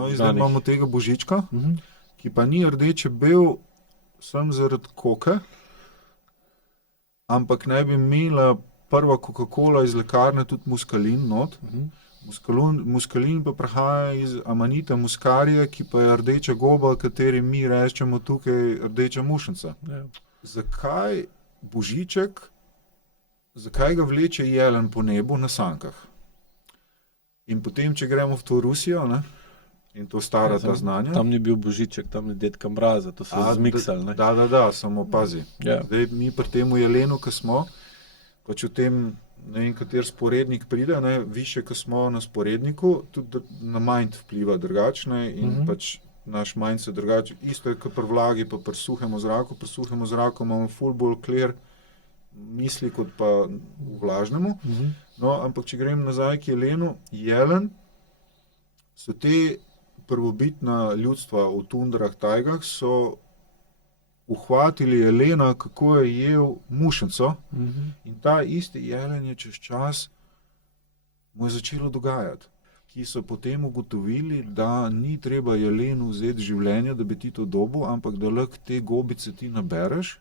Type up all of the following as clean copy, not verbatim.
No, in zdaj imamo tega božička, ki pa ni rdeče bil sem zaradi koke, ampak naj bi imela prva Coca-Cola iz lekarne tudi muskalin not. Muskalin pa prihaja iz amanita muscarija, ki pa je rdeča goba, kateri mi rečemo tukaj rdeča mušnica. Ja. Zakaj božiček, zakaj ga vleče jelen po nebu na sankah? In potem, če gremo v to Rusijo, ne, in to stara ta znanja. Tam ni bil božiček, tam je Dedka Mraza, to so zmiksali. Ne? Da, samo pazi. Ja. Zdaj mi pri tem v jelenu, ko smo, pač v tem, ne vem, kater sporednik pride, ne, više, ko smo na sporedniku, tudi na mind vpliva drugačne in pač naš mind se drugače, isto je kot pri vlagi, pa pri suhem zraku. Pri suhem zraku imamo full bolj clear misli, kot pa v vlažnemu. No, ampak če grem nazaj k jelenu, jelen so te prvobitna ljudstva v tundrah, tajgah, so uhvatili jelena, kako je jel mušnico, in ta isti jelen je čez čas mu je začelo dogajati, ki so potem ugotovili, da ni treba jelenu vzeti življenja, da bi ti to dobil, ampak da lahko te gobice ti nabereš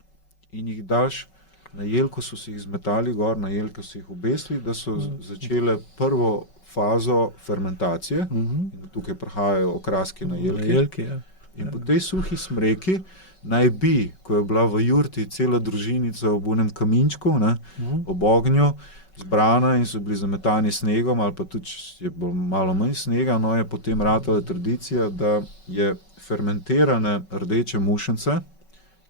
in jih daš na jelko, so si jih zmetali gor, na jelko so jih obesili, da so začele prvo fazo fermentacije, in tukaj prihajajo okraski na jelki. Ja. In po tej suhi smreki naj bi, ko je bila v jurti cela družinica ob unem kaminčku, ne, ob ognju, zbrana in so bili zametani snegom, ali pa tudi je bilo malo manj snega, no je potem ratala tradicija, da je fermentirane rdeče mušnice,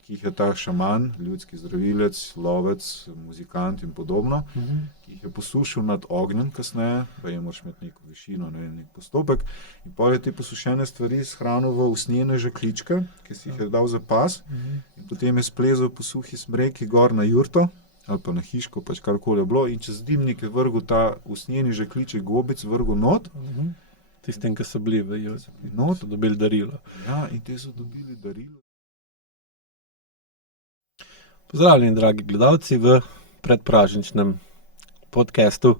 ki jih je ta šaman, ljudski zdravilec, lovec, muzikant in podobno, ki jih je posušil nad ognjem kasneje, pa je moraš imeti neko višino, nek postopek, in potem je te posušene stvari shranil v usnjene žakličke, ki si jih je dal za pas, in potem je splezal po suhi smreki gor na jurto, ali pa na hiško, pač karkoli je bilo, in čez dimnik je vrgel ta usnjeni žakliček gobic, vrgel not. Tistem, ki so bili v jurti, so dobili darilo. Ja, in te so dobili darilo. Pozdravljeni, dragi gledalci, v predpražničnem podcastu,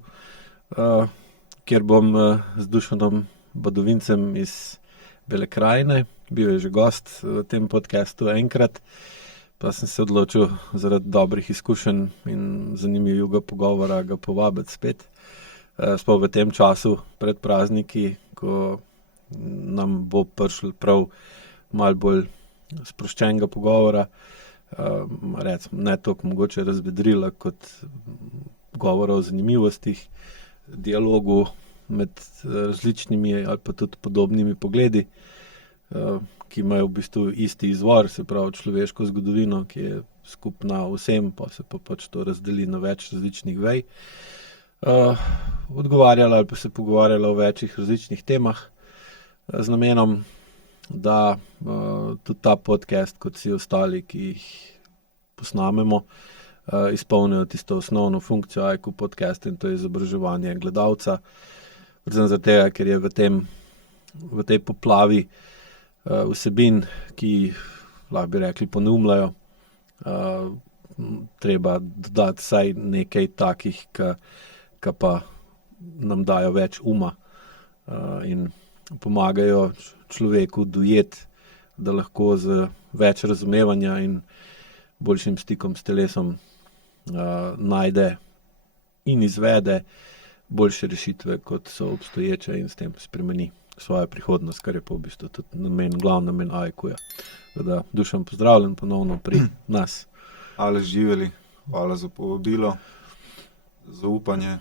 kjer bom z Dušanom Badovincem iz Bele krajine. Bil je že gost v tem podcastu enkrat, pa sem se odločil zaradi dobrih izkušenj in zanimivega pogovora ga povabiti spet. Sploh v tem času pred prazniki, ko nam bo prišel prav malo bolj sproščenega pogovora, recimo ne toliko mogoče razvedrila kot govora o zanimivostih, dialogu med različnimi ali pa tudi podobnimi pogledi, ki imajo v bistvu isti izvor, se pravi človeško zgodovino, ki je skupna vsem, pa se pa pač to razdeli na več različnih vej. Odgovarjala ali pa se pogovarjala o večjih različnih temah, z namenom, da tudi ta podcast, kot vsi ostali, ki jih posnamemo, izpolnijo tisto osnovno funkcijo AIQ podcasta, in to je izobraževanje gledalca. Predvsem zaradi tega, ker je v tej poplavi vsebin, ki lahko bi rekli poneumljajo, treba dodati vsaj nekaj takih, ki pa nam dajo več uma in pomagajo človeku dojeti, da lahko z več razumevanja in boljšim stikom s telesom najde in izvede boljše rešitve, kot so obstoječe, in s tem spremeni svojo prihodnost, kar je pa v bistvu tudi glavni namen AIQ-ja. Tako, Dušan, pozdravljen ponovno pri nas. Aleš, živeli, hvala za povabilo, za upanje.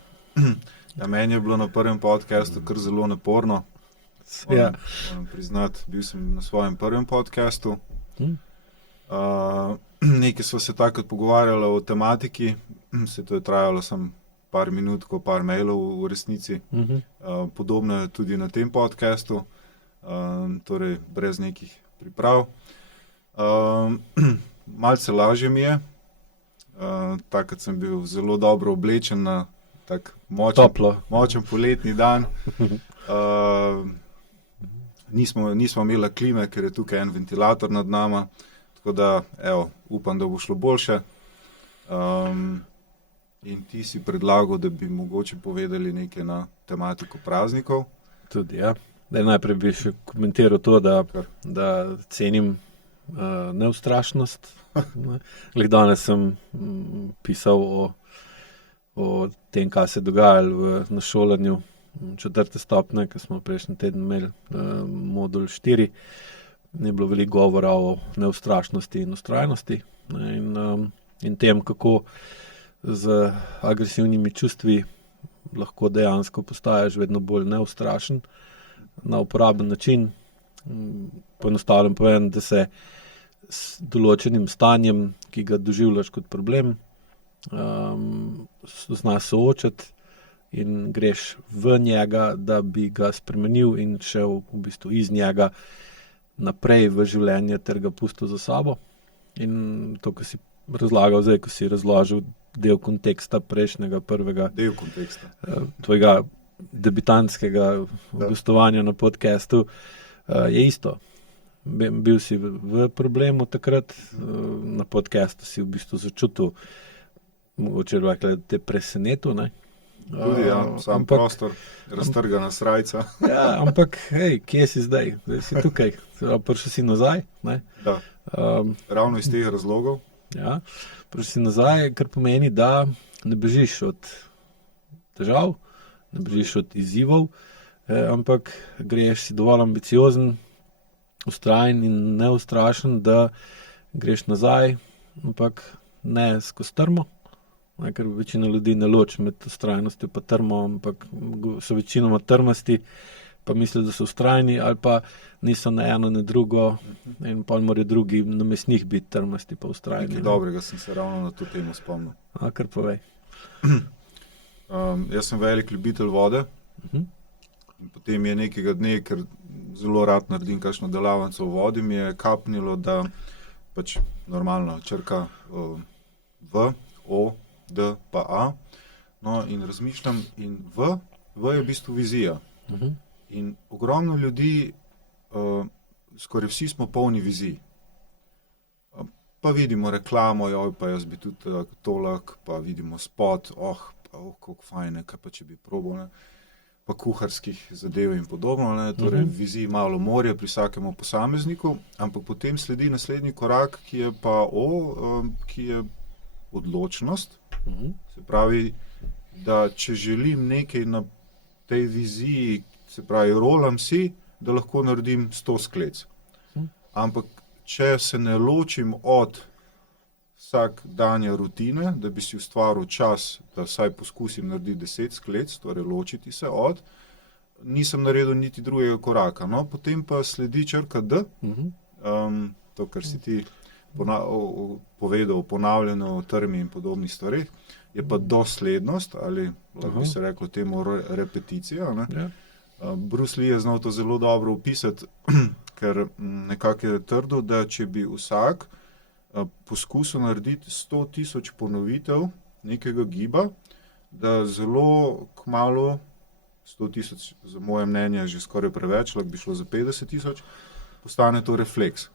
Ja, meni je bilo na prvem podcastu kar zelo naporno. Ja. Moram priznati, bil sem na svojem prvem podcastu. Nekaj smo se takrat pogovarjali o tematiki, se to je trajalo samo par minut, ko par mailov v resnici. Podobno je tudi na tem podcastu, torej brez nekih priprav. Malce lažje mi je, takrat sem bil zelo dobro oblečen na tak močen poletni dan. Nismo imeli klime, ker je tukaj en ventilator nad nama, tako da, upam, da bo šlo boljše. In ti si predlagal, da bi mogoče povedali nekaj na tematiko praznikov. Tudi, ja. Najprej bi še komentiral to, da cenim neustrašnost. Danes sem pisal o tem, kaj se je dogajalo na šolanju 4. stopnje, ki smo prejšnji teden imeli modul 4. Ni bilo veliko govora o neustrašnosti in ustrajnosti in tem, kako z agresivnimi čustvi lahko dejansko postaješ vedno bolj neustrašen na uporaben način. Poenostavljeno povem, da se s določenim stanjem, ki ga doživljaš kot problem, znaš soočati in greš v njega, da bi ga spremenil in šel v bistvu iz njega naprej v življenje ter ga pustil za sabo. In to, ko si razlagal zdaj, ko si razložil del konteksta prejšnjega, prvega Del konteksta. tvojega debitantskega gostovanja na podcastu, je isto. Bil si v problemu takrat, na podcastu si v bistvu začutil, mogoče rekla, da te presenetil, ne? Tudi, sam prostor, raztrgana srajca. Ja, ampak, hej, kje si zdaj? Zdaj si tukaj, prišel si nazaj, ne? Da, ravno iz teh razlogov. Ja, prišel si nazaj, kar pomeni, da ne bežiš od težav, ne bežiš od izzivov, ampak greš si dovolj ambiciozen, vztrajen in neustrašen, da greš nazaj, ampak ne skozi trmo, ker večina ljudi ne loči med vztrajnostjo pa trmo, ampak so večinoma trmasti, pa mislijo, da so vztrajni, ali pa niso na eno, na drugo, in pol morajo drugi namestnih biti trmasti pa vztrajni. Nekaj dobrega sem se ravno na to temo spomnil. Kar povej. Jaz sem velik ljubitelj vode. In potem je nekega dne, ker zelo rad naredim kakšno delavnico v vodi, mi je kapnilo, da pač normalno črka V, O, D pa A. No, in razmišljam, in V je v bistvu vizija. In ogromno ljudi, skoraj vsi smo polni vizij. Pa vidimo reklamo, pa jaz bi tudi tolak, pa vidimo spot, kako fajn, kaj pa če bi probal, ne? Pa kuharskih zadev in podobno, ne? Torej vizij malo morja pri vsakemu posamezniku, ampak potem sledi naslednji korak, ki je pa ki je odločnost. Se pravi, da če želim nekaj na tej viziji, se pravi, rolam si, da lahko naredim 100 sklec. Ampak če se ne ločim od vsakdanje rutine, da bi si ustvaril čas, da vsaj poskusim narediti 10 sklec, torej ločiti se od, nisem naredil niti drugega koraka. No, potem pa sledi črka D, to, kar si ti povedal o ponavljanju, o trmi in podobnih stvareh, je pa doslednost, ali lahko bi se reklo temu repeticija, ne? Bruce Lee je znal to zelo dobro opisati, ker nekako je trdil, da če bi vsak poskusil narediti 100.000 ponovitev nekega giba, da zelo kmalu, 100.000 za moje mnenje je že skoraj preveč, lahko bi šlo za 50.000, postane to refleks.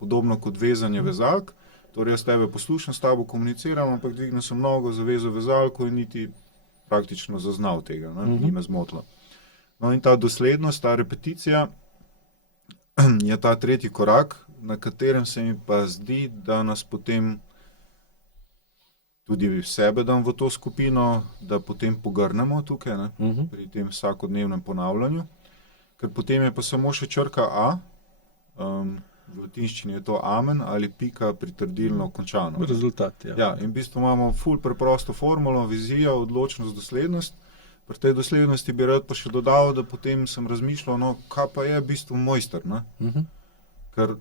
Podobno kot vezanje vezalk, torej jaz tebe poslušam, s tabo komuniciram, ampak dvignil sem nogo, zavezal vezalko in niti praktično zaznal tega, ni me zmotilo. No, in ta doslednost, ta repeticija je ta tretji korak, na katerem se mi pa zdi, da nas potem tudi sebe dam v to skupino, da potem pogrnemo tukaj, pri tem vsakodnevnem ponavljanju, ker potem je pa samo še črka A, v latinščini je to amen ali pika pritrdilno končano. Rezultat, ja. Ja, in v bistvu imamo ful preprosto formulo, vizijo, odločnost, doslednost. Pri tej doslednosti bi rad pa še dodal, da potem sem razmišljal, kaj pa je v bistvu mojster, ne? Ker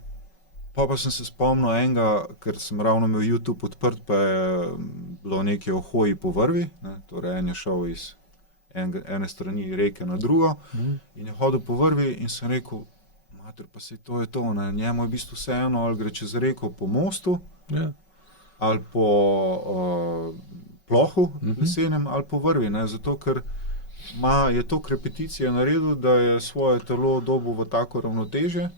pa sem se spomnil enega, ker sem ravno imel YouTube odprt, pa je bilo nekaj o hoji po vrvi, ne? Torej en je šel iz ene strani reke na drugo in je hodil po vrvi in sem rekel, mater, pa sej to je to, ne? Njemu je v bistvu vseeno, ali gre čez reko po mostu, ali po plohu lesenem, ali po vrvi, ne? Zato, ker je toliko repeticije naredil, da je svoje telo dobil v tako ravnotežje,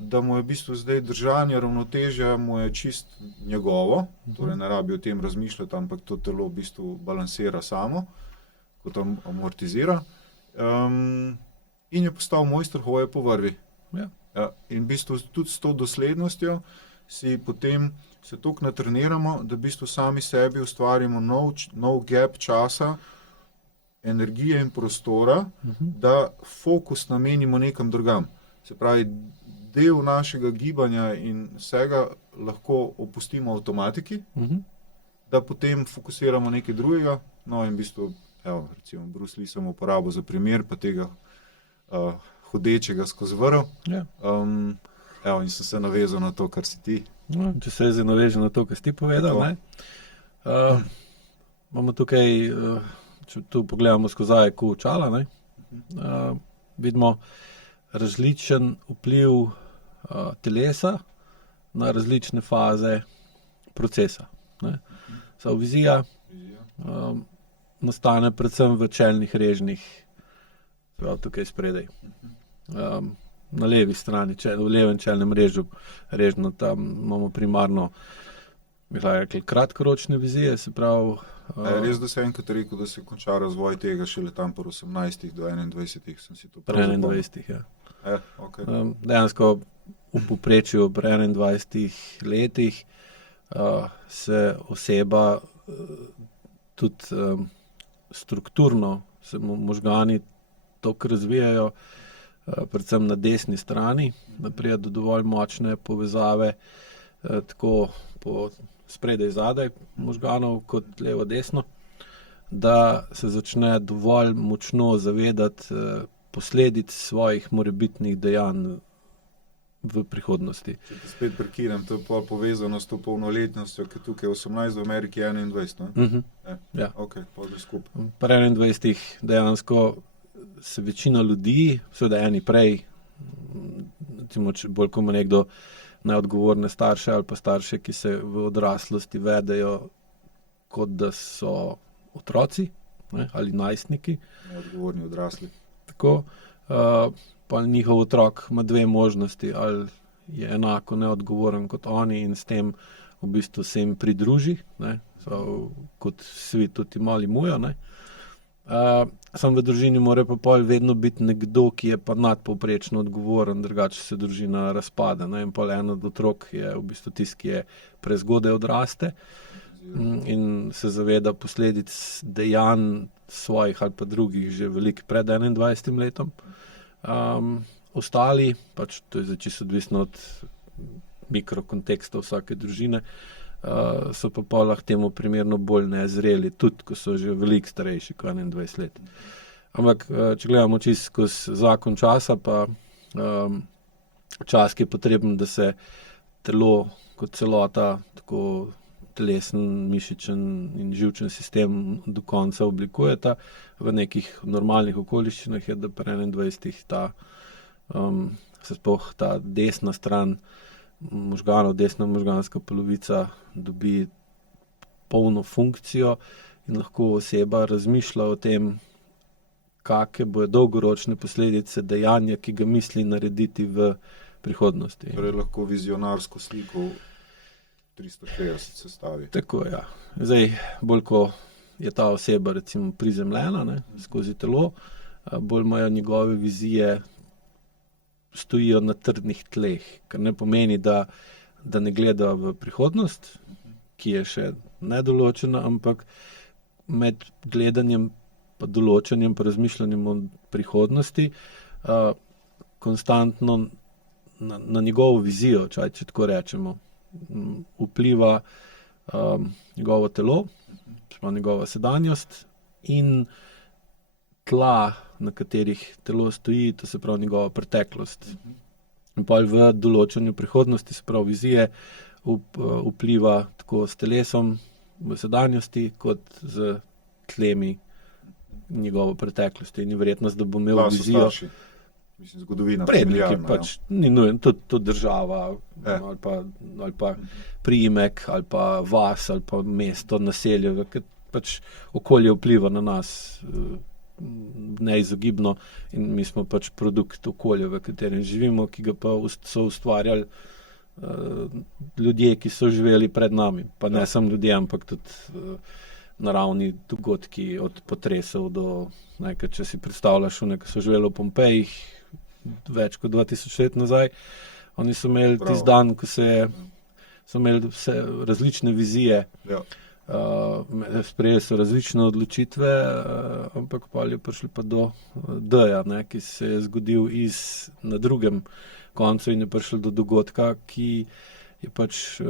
da mu je v bistvu zdaj držanje ravnotežja mu je čist njegovo, torej ne rabi o tem razmišljati, ampak to telo v bistvu balansira samo, kot amortizira. in je postal mojster hoje po vrvi. Ja. Ja, in v bistvu tudi s to doslednostjo si potem se toliko natreniramo, da v bistvu sami sebi ustvarimo nov gap časa, energije in prostora, da fokus namenimo nekam drugam. Se pravi, del našega gibanja in vsega lahko opustimo avtomatiki, da potem fokusiramo nekaj drugega. No in v bistvu, evo, recimo Bruce Lee sem uporabil za primer, pa tega hodečega skozi vrv. Ja. Evo, in sem se navezal na to, kar si ti. No, če se zdaj navežem na to, kar si ti povedal, ne? Imamo tukaj, če tu pogledamo skozi očala, ne? Vidimo različen vpliv telesa na različne faze procesa. Ne? Vizija nastane predvsem v čelnih režnjih, tukaj spredaj. Na levi strani, v levem čelnem režnju, tam imamo primarno kratkoročne vizije, se pravi... Res, da se enkrat rekel, da se konča razvoj tega šele tam po 18 do 21, sem si to prav zapomnil. 21, ja. Okay. Dejansko v povprečju pri 21 letih se oseba tudi strukturno, se možgani toliko razvijajo, predvsem na desni strani, da pride do dovolj močne povezave tako po spredaj zadaj možganov kot levo desno, da se začne dovolj močno zavedati posledic svojih morebitnih dejanj v prihodnosti. Če te spet prekinem, to je povezano s to polnoletnostjo, ki tukaj 18, v Ameriki 21, ne? Ja. Ok, pozdrav skupaj. Pri 21 dejansko se večina ljudi, seveda eni prej, recimo, bolj kot nekdo neodgovorne starše ali pa starše, ki se v odraslosti vedejo, kot da so otroci, ne, ali najstniki. Neodgovorni odrasli. Tako, pa njihov otrok ima dve možnosti, ali je enako neodgovoren kot oni in s tem v bistvu se jim pridruži, ne, kot svi tudi mali mujo, ne. Sam v družini mora pa pol vedno biti nekdo, ki je pa nadpovprečno odgovoren, drugače se družina razpade, ne, in pol en od otrok je v bistvu tisti, ki je prezgodaj odraste in se zaveda posledic dejanj svojih ali pa drugih že veliko pred 21 letom. Ostali, pač to je čisto odvisno od mikrokonteksta vsake družine, so pa polah temu primerno bolj nezreli, tudi ko so že veliko starejši kot 21 let. Ampak, če gledamo čisto skozi zakon časa, pa čas, ki je potreben, da se telo kot celota, tako telesen, mišičen in živčen sistem do konca oblikujeta v nekih normalnih okoliščinah, je, da pri 21 se sploh ta desna stran možganov, desna možganska polovica dobi polno funkcijo in lahko oseba razmišlja o tem, kakšne bodo dolgoročne posledice dejanja, ki ga misli narediti v prihodnosti. Torej lahko vizionarsko sliko 360 sestavi. Tako, ja. Zdaj, bolj ko je ta oseba recimo prizemljena, ne, skozi telo, bolj imajo njegove vizije stojijo na trdnih tleh, kar ne pomeni, da ne gleda v prihodnost, ki je še nedoločena, ampak med gledanjem pa določanjem pa razmišljanjem o prihodnosti konstantno na njegovo vizijo, če tako rečemo, vpliva njegovo telo, njegova sedanjost in tla, na katerih telo stoji, to se pravi njegova preteklost. In pa v določanju prihodnosti, se pravi vizije, vpliva tako s telesom v sedanjosti, kot z tlemi njegovo preteklosti. In je verjetnost, da bo imel vizijo. Mislim, zgodovina. Predniki, pač ni nujen, tudi država, ali pa priimek, ali pa vas, ali pa mesto, naselje, ker pač okolje vpliva na nas neizogibno in mi smo pač produkt okolja, v katerem živimo, ki ga pa so ustvarjali ljudje, ki so živeli pred nami. Pa ne samo ljudje, ampak tudi naravni dogodki, od potresov do, ker če si predstavljaš, ki so živeli v Pompejih več kot 2000 let nazaj, oni so imeli tisti dan, ko so imeli vse različne vizije, sprejeli so različne odločitve, ampak pa je prišli pa do D-ja, ki se je zgodil na drugem koncu in je prišel do dogodka, ki je pač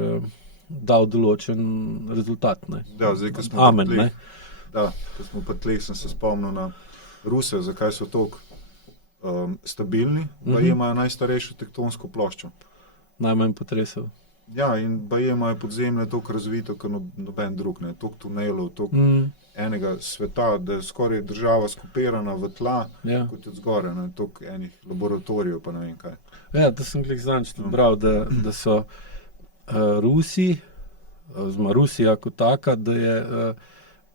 dal določen rezultat. Ja, zdaj, ko smo Amen, ko smo pa tleh, sem se spomnil na Ruse, zakaj so toliko stabilni, baje imajo najstarejšo tektonsko ploščo. Najmanj potresov. Ja, in baje imajo podzemlje toliko razvito, kot noben drug, toliko tunelov, toliko enega sveta, da je skoraj država skopirana v tla, kot je zgore, toliko enih laboratorijev, pa ne vem kaj. Ja, to sem glih zanč bral, da so Rusi, oziroma Rusija kot taka, da je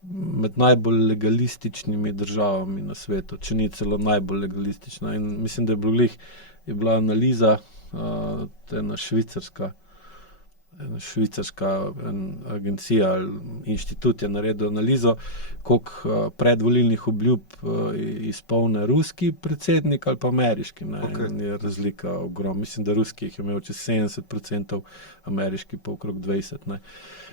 med najbolj legalističnimi državami na svetu, če ni celo najbolj legalistična. In mislim, da je bila analiza, ena švicarska agencija ali inštitut je naredil analizo, koliko predvolilnih obljub izpolne ruski predsednik ali pa ameriški. In je razlika ogromna. Mislim, da ruski jih je imel čez 70%, ameriški pa okrog 20%.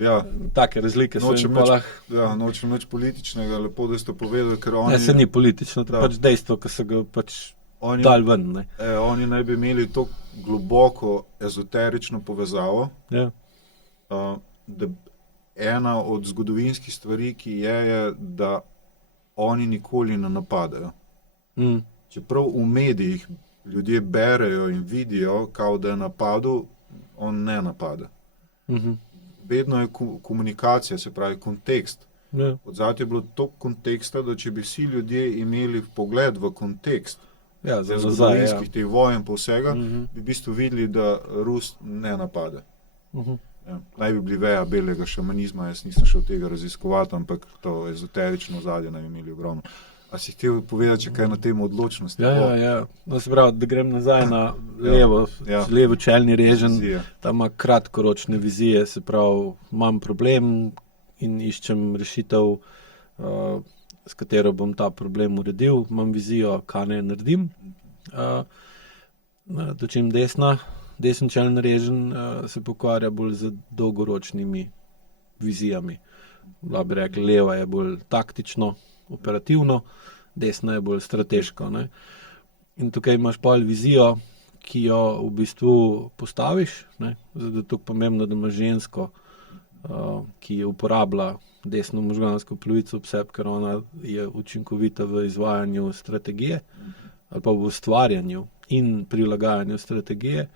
Ja. Take razlike so in polah. Ja, nočem nič političnega, lepo, da ste povedali, ker oni... Ne, se ni politično, to je pač dejstvo, ki so ga pač dal ven. Oni naj bi imeli to globoko ezoterično povezavo, da ena od zgodovinskih stvari, ki je, da oni nikoli ne napadajo. Čeprav v medijih ljudje berejo in vidijo, kao da je napadel, on ne napade. Vedno je komunikacija, se pravi kontekst. Odzadaj je bilo toliko konteksta, da če bi vsi ljudje imeli pogled v kontekst zgodovinskih teh vojen pa vsega, bi v bistvu videli, da Rus ne napade. Naj bi bili veja belega šamanizma, jaz nisem šel tega raziskovati, ampak to ezoterično ozadje naj bi imeli ogromno. A si htel povedati, če kaj na temo odločnosti? Ja. No, se pravi, da grem nazaj na levo čelni reženj, tam ima kratkoročne vizije, se pravi, imam problem in iščem rešitev, s katero bom ta problem uredil, imam vizijo, kaj ne naredim. Dočim desen čelni reženj se pokvarja bolj z dolgoročnimi vizijami. Lahko bi rekli, leva je bolj taktično, operativno, desna je bolj strateško. In tukaj imaš pol vizijo, ki jo v bistvu postaviš, zato je tako pomembno, da imaš žensko, ki uporablja desno možgansko polovico ob sebi, ker ona je učinkovita v izvajanju strategije ali pa v ustvarjanju in prilagajanju strategije,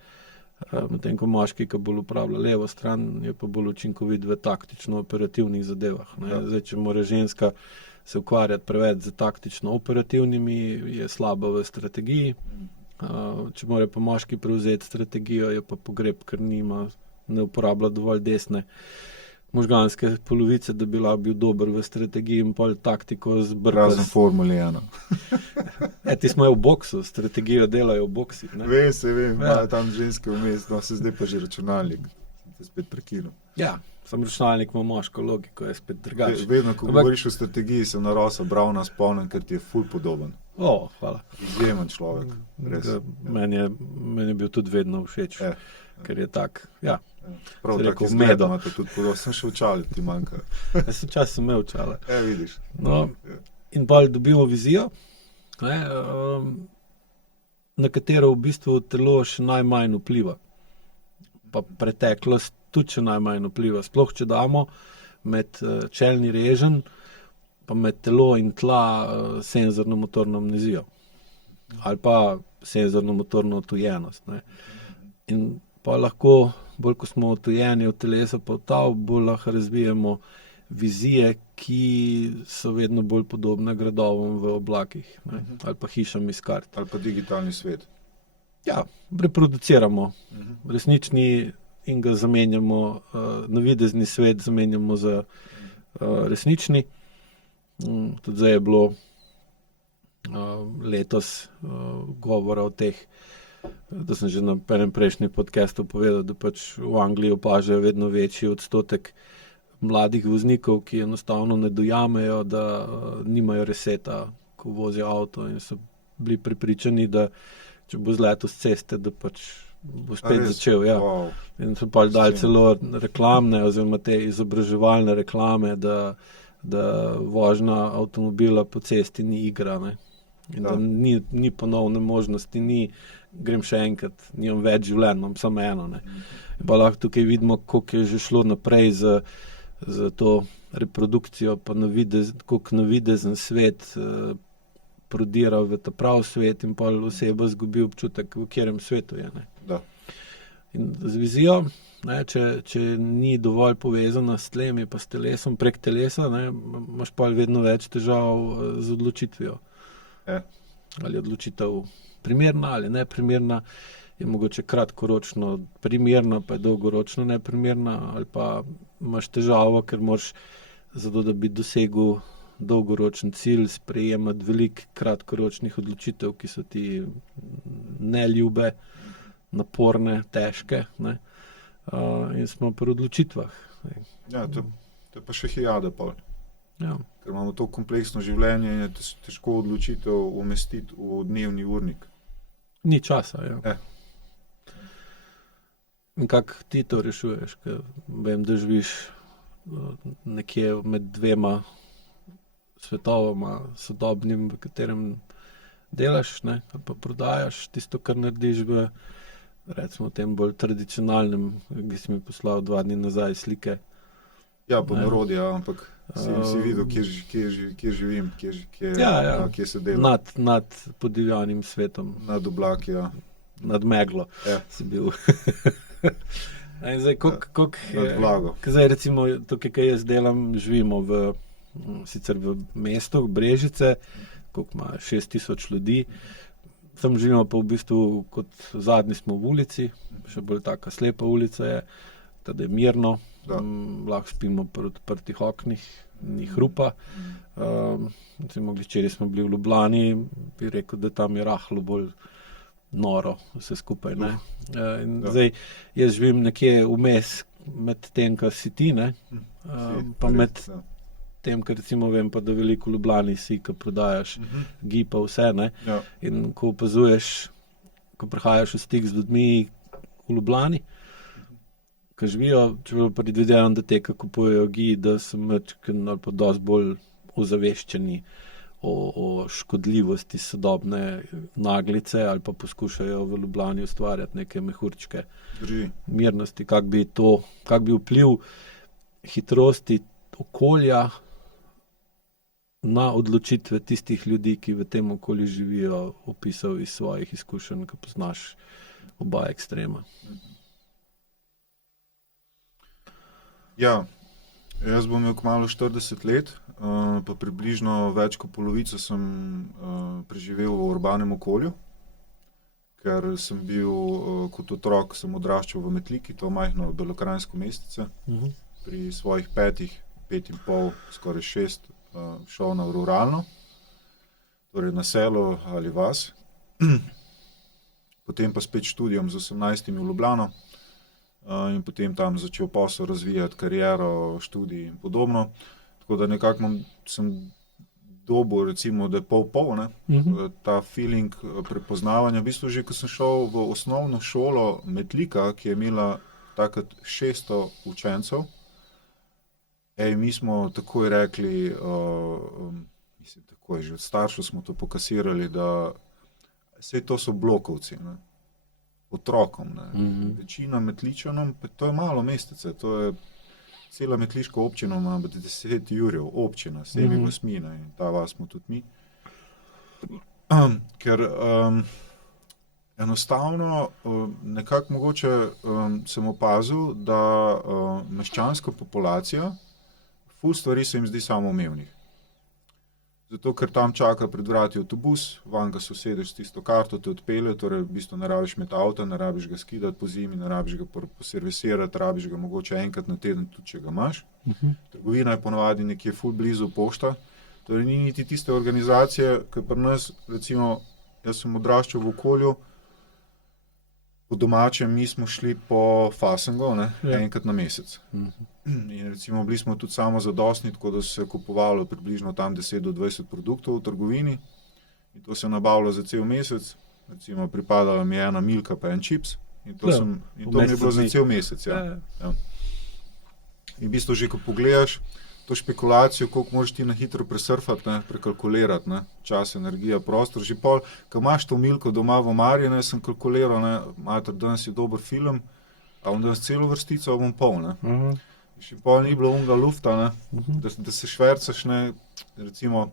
medtem ko moški, ki bolj uporablja levo stran, je pa bolj učinkovit v taktično-operativnih zadevah. Zdaj, če mora ženska se ukvarjati preveč z taktično-operativnimi, je slaba v strategiji. Če mora pa moški prevzeti strategijo, je pa pogreb, ker ne uporablja dovolj desne možganske polovice, da bi lahko bil dober v strategiji in pol taktiko zbrkati. Razen Formuli 1. Ti smo v boksu, strategijo delajo v boksih. Vem, imajo tam ženske vmes, no se zdaj pa že računalnik. Sem te spet prekinil. Ja, sam računalnik ima moško logiko, je spet drugače. Vedno, ko govoriš o strategiji, sem na Rossa Browna spomnim, ker ti je ful podoben. Hvala. Izjemen človek, res. Meni je bil tudi vedno všeč, ker je tak, prav tako izgled imate tudi podobno. Sem še očali, ti manjka. Jaz sem čas imel očale. Vidiš. In pa dobimo vizijo, na katero v bistvu telo še najmanj vpliva. Pa preteklost tudi še najmanj vpliva. Sploh, če damo med čelni reženj, pa med telo in tla senzorno-motorno amnezijo. Ali pa senzorno-motorno odtujenost. In pa lahko, bolj ko smo odtujeni od telesa pa od tav, bolj lahko razvijemo vizije, ki so vedno bolj podobne gradovom v oblakih, ali pa hišam iz kart. Ali pa digitalni svet. Ja, reproduciramo resnični in ga zamenjamo, navidezni svet zamenjamo za resnični. Tudi zdaj je bilo letos govora o teh, da sem že na enem prejšnjem podcastu povedal, da pač v Angliji opažajo vedno večji odstotek mladih voznikov, ki enostavno ne dojamejo, da nimajo reseta, ko vozijo avto in so bili prepričani, da če bo zletel s ceste, da pač bo spet začel. Ja. Wow. In so pa dali celo reklamne oziroma te izobraževalne reklame, da vožnja avtomobila po cesti ni igra. Ne? In da ni ponovne možnosti, grem še enkrat, nimam več življenj, imam samo eno. Ne? In pa lahko tukaj vidimo, koliko je že šlo naprej za to reprodukcijo, pa koliko navidezen svet prodira v ta prav svet in pa oseba zgubi občutek, v katerem svetu je. Ne? Da. In z vizijo, ne, če ni dovolj povezana s tlemi pa s telesom, prek telesa, ne, imaš pa vedno več težav z odločitvijo. Ali je odločitev primerna ali neprimerna, je mogoče kratkoročno primerna, pa je dolgoročno neprimerna, ali pa imaš težavo, ker moraš zato, da bi dosegel dolgoročen cilj, sprejemati veliko kratkoročnih odločitev, ki so ti neljube, naporne, težke. Ne? In smo pri odločitvah. Ja, to je pa še hijada pol. Ja. Ker imamo to kompleksno življenje in je težko odločitev umestiti v dnevni urnik. Ni časa, ja. In kako ti to rešuješ? Ker vem, da živiš nekje med dvema svetovama, sodobnim, v katerem delaš, ne? Pa prodajaš tisto, kar narediš v recimo tem bolj tradicionalnem, ki si mi poslal 2 dni nazaj slike. Ja, po narodu, ampak si videl, kje živim, kje se dela. Nad podivjanim svetom. Nad oblaki, ja. Nad meglo si bil. In zdaj, nad vlago. Zdaj, recimo, tukaj, kaj jaz delam, živimo sicer v mestu, Brežice, koliko ima 6,000 ljudi. Tam živimo pa v bistvu kot zadnji smo v ulici, še bolj taka slepa ulica je, tada je mirno, lahko spimo pri odprtih oknih, ni hrupa. Včeraj smo bili v Ljubljani, bi rekel, da tam je rahlo bolj noro vse skupaj. Ne? Zdaj, jaz živim nekje vmes med tem, kar si ti, ne? Pa med tem, ker recimo vem pa, da veliko v Ljubljani si, ko prodajaš gipa vse, ne? Ja. In ko opazuješ, ko prihajaš v stik z ljudmi v Ljubljani, ko živijo, če predvidevam, da te, ko kupujejo gi, da so ali pa dosti bolj ozaveščeni o škodljivosti sodobne naglice ali pa poskušajo v Ljubljani ustvarjati neke mehurčke mirnosti, kak bi vpliv hitrosti okolja na odločitve tistih ljudi, ki v tem okolju živijo, opisal iz svojih izkušenj, ko poznaš oba ekstrema. Ja, jaz bom imel kmalu 40 let, pa približno več kot polovico sem preživel v urbanem okolju, ker sem bil kot otrok, sem odraščal v Metliki, to majhno belokranjsko mestece. Pri svojih 5,5, skoraj 6, šel na ruralno, torej na selo ali vas. Potem pa spet študijom z 18 v Ljubljano in potem tam začel posel razvijati, kariero, študij in podobno. Tako da nekako sem dobil, recimo, da je pol, ne? Ta feeling prepoznavanja. V bistvu že, ko sem šel v osnovno šolo Metlika, ki je imela takrat 600 učencev, mi smo takoj rekli, mislim, takoj že od staršev smo to pokasirali, da saj to so blokovci, ne? Otrokom. Ne? Večina Metličanom, to je malo mestece, to je cela metliška občina, ima 10 jurjev, občina, 7 vasmi, in ta vas smo tudi mi. Ker enostavno nekako mogoče sem opazil, da meščanska populacija ful stvari se jim zdi samoumevnih. Zato, ker tam čaka pred vrati avtobus, van ga sosedeš s tisto karto, te odpelje, torej v bistvu ne rabiš imeti avta, ne rabiš ga skidati po zimi, ne rabiš ga poservisirati, rabiš ga mogoče enkrat na teden, tudi če ga imaš. Trgovina je ponavadi nekje ful blizu pošta, torej ni niti tiste organizacije, ki pri nas, recimo, jaz sem odraščal v okolju, Po domačem mi smo šli po fasingu, enkrat na mesec. In recimo bili smo tudi samozadostni, tako da se je kupovalo približno tam 10 do 20 produktov v trgovini in to se je nabavilo za cel mesec. Recimo pripadala mi je ena milka pa en čips in to mi je bilo za cel mesec. Ja. In v bistvu že, ko pogledaš to špekulacijo, koliko moraš ti na hitro presurfati, prekalkulirati, čas, energija, prostor. Že pol, ko imaš to milko doma v omari, sem kalkuliral, mater, danes je dober film, a on danes celo vrstico bom poln. Še pol ni bilo unga lufta, da se švercaš, recimo,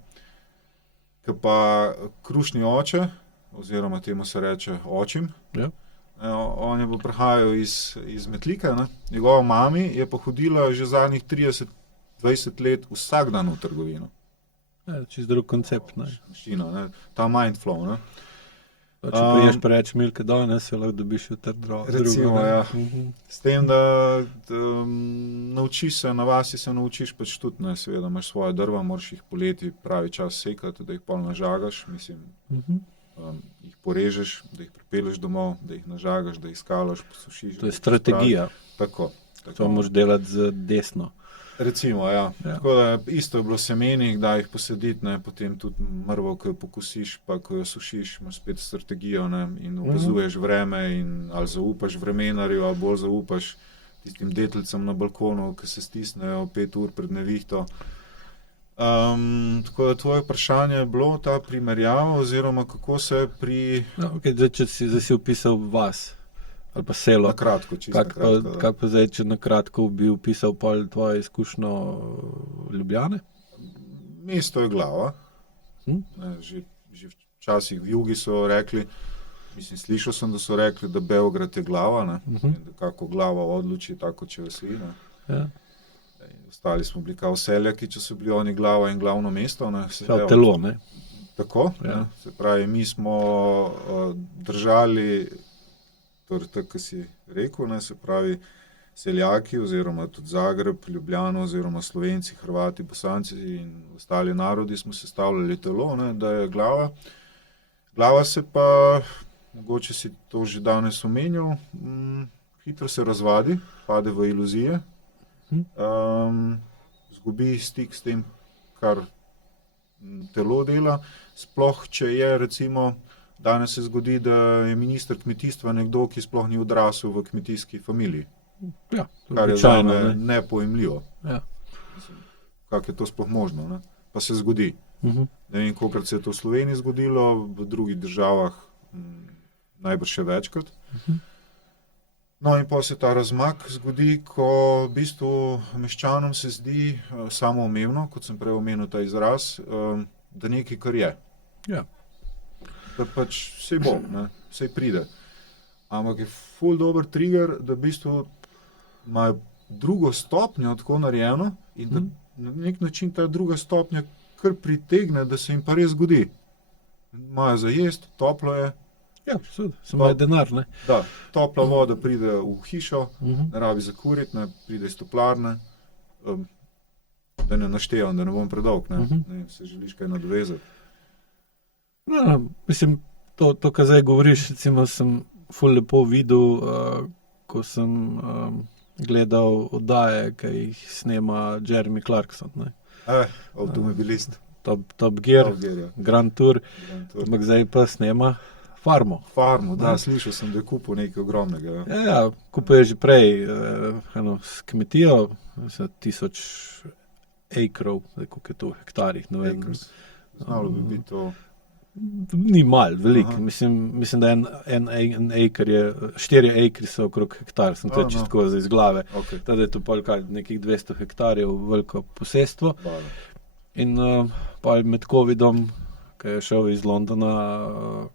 ko pa krušni oče, oziroma temu se reče očim, on je bil prihajal iz Metlika, njegova mami je pa hodila že zadnjih 30-20 let vsak dan v trgovino. Čist drug koncept. Ta mindflow. Če priješ preveč milke danes, se lahko dobiš v drugo. Recimo, ja. S tem, da naučiš se, na vasi se naučiš pač tudi, seveda imaš svoje drva, moraš jih poleti pravi čas sekati, da jih pol nažagaš, mislim, jih porežeš, da jih pripelješ domov, da jih nažagaš, da jih skalaš, posušiš. To je strategija. Tako. To moraš delati z desno. Recimo, ja. Tako da isto je bilo semenih, da jih posaditi, potem tudi mrvo, ko jo pokusiš, pa ko jo sušiš, imaš spet strategijo, in opazuješ vreme in ali zaupaš vremenarju, ali bolj zaupaš tistim detelcem na balkonu, ki se stisnejo 5 ur pred nevihto. Tako da tvoje vprašanje je bilo ta primerjava, oziroma kako se pri... Če si opisal vas, ali pa selo. Na kratko, čisto na kratko. Kak pa zdaj, če na kratko bi opisal pol tvojo izkušnjo Ljubljane? Mesto je glava. Že včasih v Jugi so rekli, mislim, slišal sem, da so rekli, da Beograd je glava, in da kako glava odluči, tako če vesli. Ostali smo bili kao seljaki, če so bili oni glava in glavno mesto. Telo, ne? Tako, se pravi, mi smo držali, torej tako, kot si rekel, se pravi, seljaki oziroma tudi Zagreb, Ljubljano oziroma Slovenci, Hrvati, Bosanci in ostali narodi smo sestavljali telo, da je glava. Glava se pa, mogoče si to že danes omenil, hitro se razvadi, pade v iluzije, zgubi stik s tem, kar telo dela, sploh če je recimo, danes se zgodi, da je minister kmetijstva nekdo, ki sploh ni odrasel v kmetijski familiji. Ja, kar je zame nepojemljivo. Ja. Kako je to sploh možno, pa se zgodi. Ne vem, kolikrat se je to v Sloveniji zgodilo, v drugih državah najbrž še večkrat. No in pa se ta razmak zgodi, ko v bistvu meščanom se zdi samoumevno, kot sem prej omenil ta izraz, da nekaj, kar je. Ja. Da pač vse bo, vse pride. Ampak je ful dober trigger, da v bistvu imajo drugo stopnjo tako narejeno in da na nek način ta druga stopnja kar pritegne, da se jim pa res zgodi. Imajo za jest, toplo je. Ja, samo je denar, ne? Da, topla voda pride v hišo, ne rabi zakuriti, pride iz toplarne, da ne naštevam, da ne bom predolg, se želiš kaj nadovezati. No, mislim, to, kar zdaj govoriš, recimo sem ful lepo videl, ko sem gledal oddaje, ki jih snema Jeremy Clarkson, ne? Avtomobilist. Top Gear, Grand Tour, ampak zdaj pa snema Farmo. Farmo, da, slišal sem, da je kupil nekaj ogromnega. Ja, kupil je že prej eno s kmetijo, 1000 akrov, koliko je to v hektarjih, ne vem. Znalo bi biti to... Ni malo, veliko. Mislim, da en acre je, 4 acri so okrog hektar, sem to čistko iz glave. Tada je to nekih 200 hektarjev veliko posestvo. In med covidom, ko je šel iz Londona,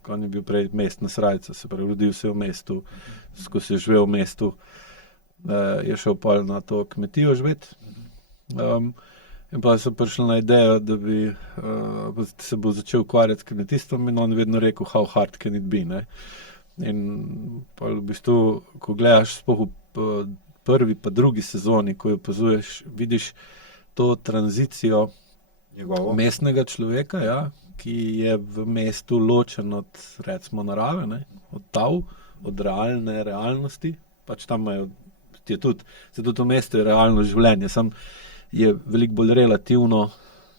ko je bil prej mestna srajca, se pravi, rodil se v mestu, skozi je živel v mestu, je šel na to kmetijo živeti. In pa sem prišel na idejo, da bi se bo začel ukvarjati s kmetijstvom in on je vedno rekel, how hard can it be, ne? In pa v bistvu, ko gledaš sploh v prvi pa drugi sezoni, ko jo opazuješ, vidiš to tranzicijo mestnega človeka, ki je v mestu ločen od, recimo, narave, ne? Od tav, od realne realnosti. Pač tam je tudi v mestu je realno življenje, sam je veliko bolj relativno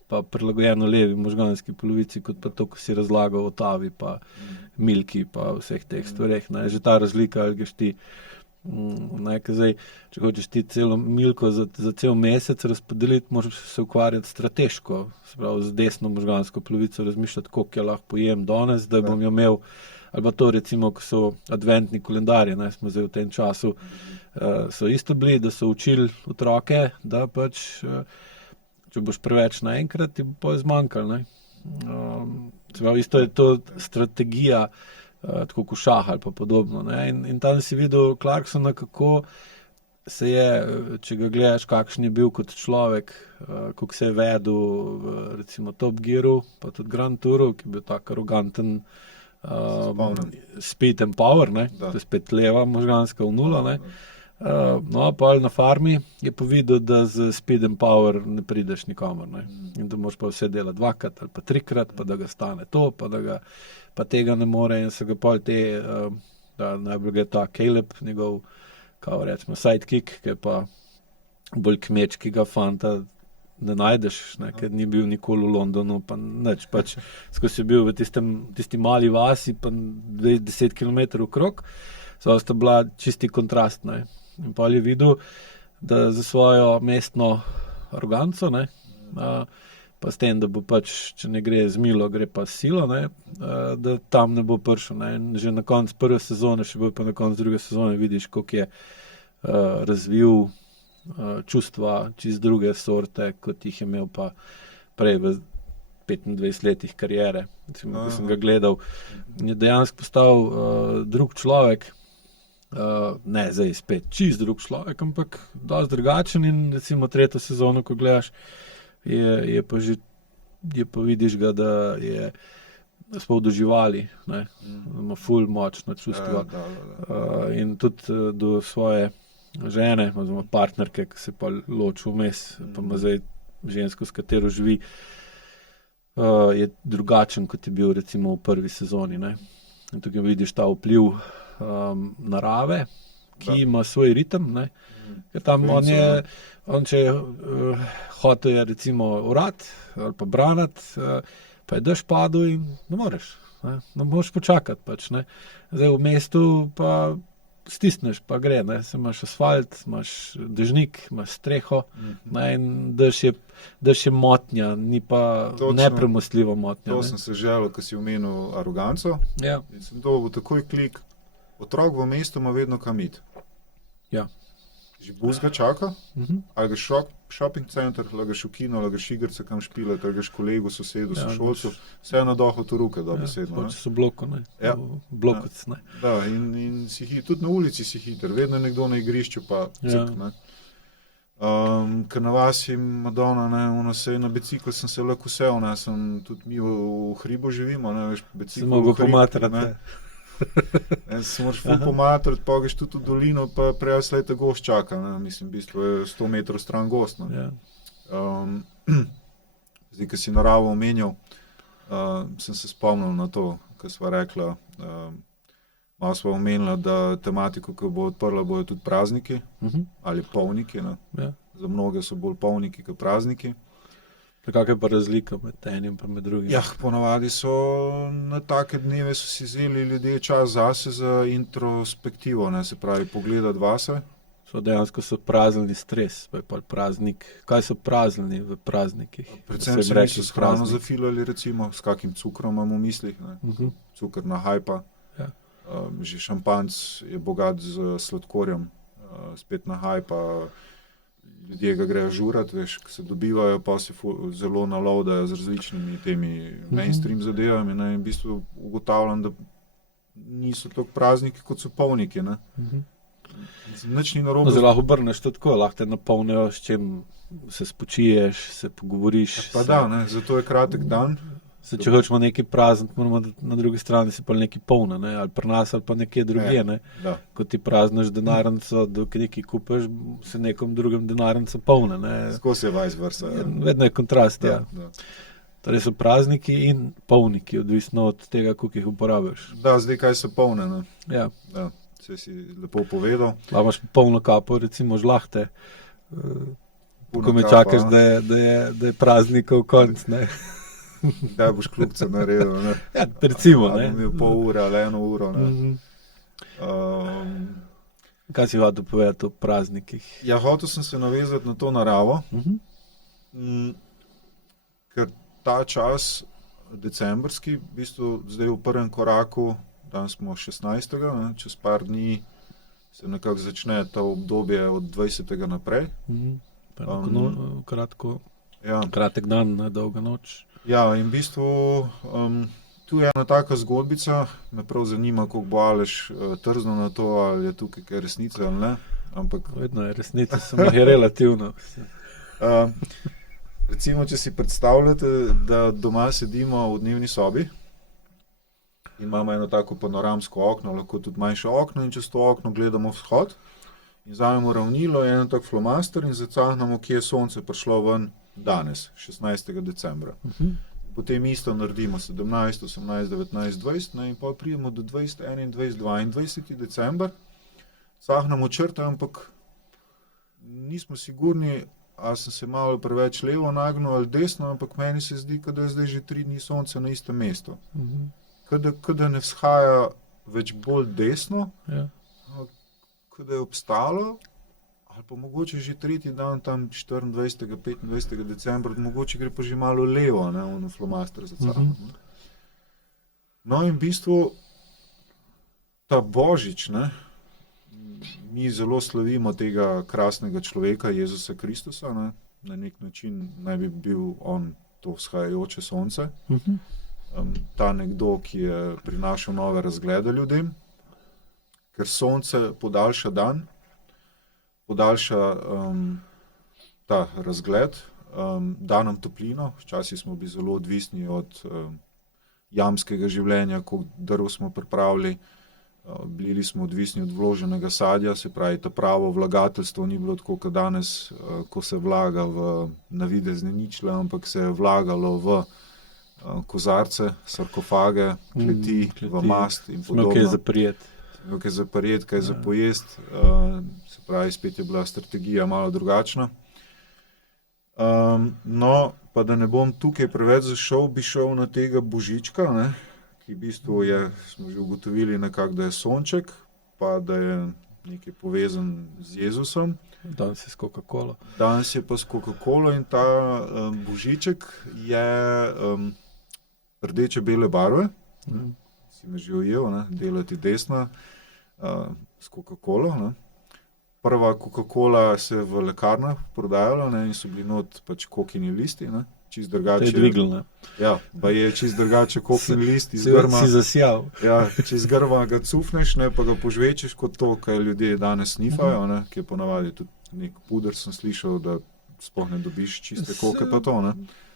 pa prilagojeno levi možganski polovici, kot pa to, ko si razlagal o Tavi, pa Milki, pa vseh teh stvareh. Ne. Že ta razlika, ali greš ti, zdaj, če hočeš ti celo Milko za cel mesec razpodeliti, moraš se ukvarjati strateško, se pravi z desno možgansko polovico razmišljati, koliko je lahko pojem danes, da bom jo imel, ali pa to recimo, ko so adventni koledarji, ne, smo zdaj v tem času, so isto bili, da so učili otroke, da pač če boš preveč naenkrat, ti bo potem zmanjkalo. Isto je to strategija, tako kot šah ali pa podobno. Ne? In tam si videl Clarksona, kako se je, če ga gledaš, kakšen je bil kot človek, kako se je vedel v recimo Top Gearu, pa tudi Grand Touru, ki je bil tak aroganten speed and power, ne? To je spet leva možganska v nulo. Ne? No, pa na farmi je pa videl, da z speed and power ne prideš nikamor. Ne? In da moraš pa vse delati 2krat ali pa 3krat, pa da ga stane to, pa tega ne more in so ga pol najbolj ga je ta Caleb, njegov, kao rečemo, sidekick, ki je pa bolj kmečkega fanta ne najdeš, ne? Ker ni bil nikoli v Londonu, pa nič, pač skozi je bil v tisti mali vasi, pa 10 km okrog, so bila čisti kontrast, ne. In pa je videl, da za svojo mestno aroganco, ne, pa s tem, da bo pač, če ne gre z milo, gre pa s silo, ne, da tam ne bo prišel. Ne. In že na koncu prve sezone, še bolj pa na koncu druge sezone vidiš, koliko je razvil čustva čist druge sorte, kot jih je imel pa prej v 25 letih kariere. Recimo, ko sem ga gledal, je dejansko postal drug človek, ne zdaj spet čist drug človek, ampak dosti drugačen in recimo tretjo sezono, ko gledaš, je pa vidiš ga, da je sploh do živali, ne, ima ful močna čustva. In tudi do svoje žene, oziroma partnerke, ki se pa loči vmes, pa ima zdaj žensko, s katero živi, je drugačen, kot je bil recimo v prvi sezoni. Ne. In tukaj vidiš ta vpliv narave, ki ima svoj ritem, ne. Ker tam on če hotel je recimo orati ali pa braniti, pa je dež padel in ne moreš. Ne moreš počakati pač, ne. Zdaj v mestu pa stisneš, pa gre, ne. Se imaš asfalt, imaš dežnik, imaš streho, ne, in dež je motnja, ni pa nepremostljiva motnja. To sem se želel, ko si omenil aroganco. Ja. In sem dobil takoj klik, otrok v mestu ima vedno kam iti. Ja. Že bus ga čaka, ali ga shopping center, ali ga v kino, ali ga igrice kam špilati, ali ga kolegu, sosedu, sošolcu, vse na dohodu ruke, dobesedno. Hoče so bloko, ne. Ja. Blokovc, ne. Da, in si tudi na ulici si hiter, vedno je nekdo na igrišču, pa cik, ne. Ker na vasi Madonna, ne, na bicikl sem se lahko vsel, ne, sem tudi mi v hribu živimo, ne, veš, bicikl se mogo pomatrati, se moraš ful pomatrati, pa greš tudi v dolino, pa prej slej te gost čaka, ne, mislim, v bistvu je 100 metrov stran gost, ne. Zdaj, ko si naravo omenjal, sem se spomnil na to, ko sva rekla, malo sva omenila, da tematiko, ki bo odprla, bojo tudi prazniki, ali polniki, ne. Za mnoge so bolj polniki kot prazniki. Kakšna je pa razlika med enim pa med drugim? Ja, ponavadi so na take dneve so si vzeli ljudje čas zase za introspektivo, ne, se pravi pogledati vase. Dejansko so praznili stres, pa je pa praznik. Kaj so praznili v praznikih? Predvsem se niso s hrano zafilali, recimo, s kakim cukrom imamo v mislih, ne. Cukr na hajpa. Že šampanc je bogat z sladkorjem, spet na hajpa. Ljudje ga grejo žurati, veš, ko se dobivajo, pa se zelo nalovdajo z različnimi temi mainstream zadevami, ne, in v bistvu ugotavljam, da niso toliko prazniki, kot so polniki, ne. Nič ni narobe. Zdaj lahko obrneš to tako, lahko te napolnijo, s čim se spočiješ, se pogovoriš. Pa da, ne, zato je kratek dan. Če hočemo nekaj prazniti, moramo na drugi strani si pa nekaj polna, ne? Ali pri nas ali pa nekje drugje. Ne? Ko ti prazniš denarnico, dok nekaj kupiš, se nekom drugem denarnica polna. Ne? Skozi je vice versa. Vedno je kontrast, ja. Torej so prazniki in polniki, odvisno od tega, koliko jih uporabiš. Da, zdaj kaj se polne. Ne? Ja. Ja, vse si lepo povedal. Lahko imaš polno kapo, recimo žlahte, ko me kapa, čakaš, da je praznikov konc. Ne? Da boš kljubce naredil. Ne? Ja, recimo. Ali bom imel pol ure ali 1 uro. Ne? Kaj si hotel povedati o praznikih? Ja, hotel sem se navezati na to naravo, ker ta čas, decembrski, v bistvu zdaj v prvem koraku, danes smo 16. Ne, čez par dni se nekako začne to obdobje od 20. naprej. Kratek dan, dolga noč. Ja, in v bistvu tu je ena taka zgodbica, me prav zanima, koliko bo Aleš trznil na to, ali je tukaj kaj resnice ali ne. Ampak vedno je resnica, samo je relativno. Recimo, če si predstavljate, da doma sedimo v dnevni sobi in imamo eno tako panoramsko okno, lahko tudi manjše okno, in čez to okno gledamo vzhod in vzamemo ravnilo, eno tak flomaster in zacahnemo, kje je sonce prišlo ven danes, 16. decembra. Potem isto naredimo 17, 18, 19, 20, ne, in pa pridemo do 20, 21, 22. december, cahnemo črte, ampak nismo sigurni, ali sem se malo preveč levo nagnil ali desno, ampak meni se zdi, da je zdaj že 3 dni sonce na istem mestu. Kada ne vzhaja več bolj desno, kada je obstalo, ali pa mogoče že tretji dan, tam 24. 25. decembra, mogoče gre pa že malo levo, ne, ono flomaster zacahno. No in v bistvu ta Božič, ne, mi zelo slavimo tega krasnega človeka, Jezusa Kristusa, ne, na nek način naj bi bil on to vzhajajoče sonce. Ta nekdo, ki je prinašal nove razglede ljudem, ker sonce podaljša dan, podaljša ta razgled, da nam toplino. Včasih smo bili zelo odvisni od jamskega življenja, koliko drv smo pripravili, bili smo odvisni od vloženega sadja, se pravi, ta pravo vlagateljstvo ni bilo tako, kot danes, ko se vlaga v navidezne ničle, ampak se je vlagalo v kozarce, sarkofage, kleti, v mast in podobno. Smel kaj zaprijeti. Kaj za prijeti, kaj za pojesti, se pravi, spet je bila strategija malo drugačna. No, pa da ne bom tukaj preveč zašel, bi šel na tega Božička, ne, ki v bistvu je, smo že ugotovili nekako, da je sonček, pa da je nekaj povezan z Jezusom. Danes je s Coca-Colo. Danes je pa s Coca-Colo in ta Božiček je rdeče-bele barve. Si me že ujel, ne, delati desna. S Coca-Colo. Ne. Prva Coca-Cola se je v lekarnah prodajala, ne, in so bili not pač kokini listi, ne, čist drugače. To je dviglna. Ja, pa je čist drugače kokin list iz grma. Si zasijal. Ja, čez grma ga cufneš, ne, pa ga požvečeš kot to, kaj ljudje danes snifajo, ne, ki je ponavadi tudi nek puder, sem slišal, da sploh ne dobiš čiste koke pa to, ne.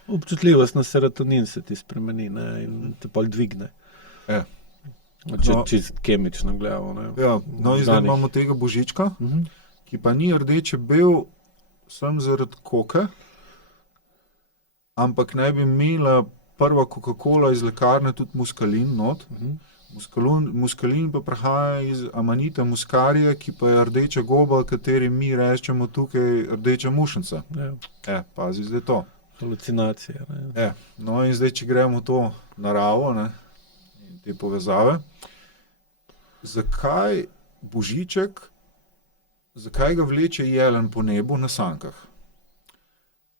Občutljivost na serotonin se ti spremeni, ne, in te pol dvigne. Ja. Čist kemično gledamo. Ja, no in zdaj imamo tega Božička, ki pa ni rdeče-bel sem zaradi koke, ampak naj bi imela prva Coca-Cola iz lekarne tudi muskalin not. Muskalin pa prihaja iz amanita muscarija, ki pa je rdeča goba, kateri mi rečemo tukaj rdeča mušnica. Pazi zdaj to. Halucinacija. No in zdaj, če gremo to naravo, ne, te povezave. Zakaj Božiček, zakaj ga vleče jelen po nebu na sankah?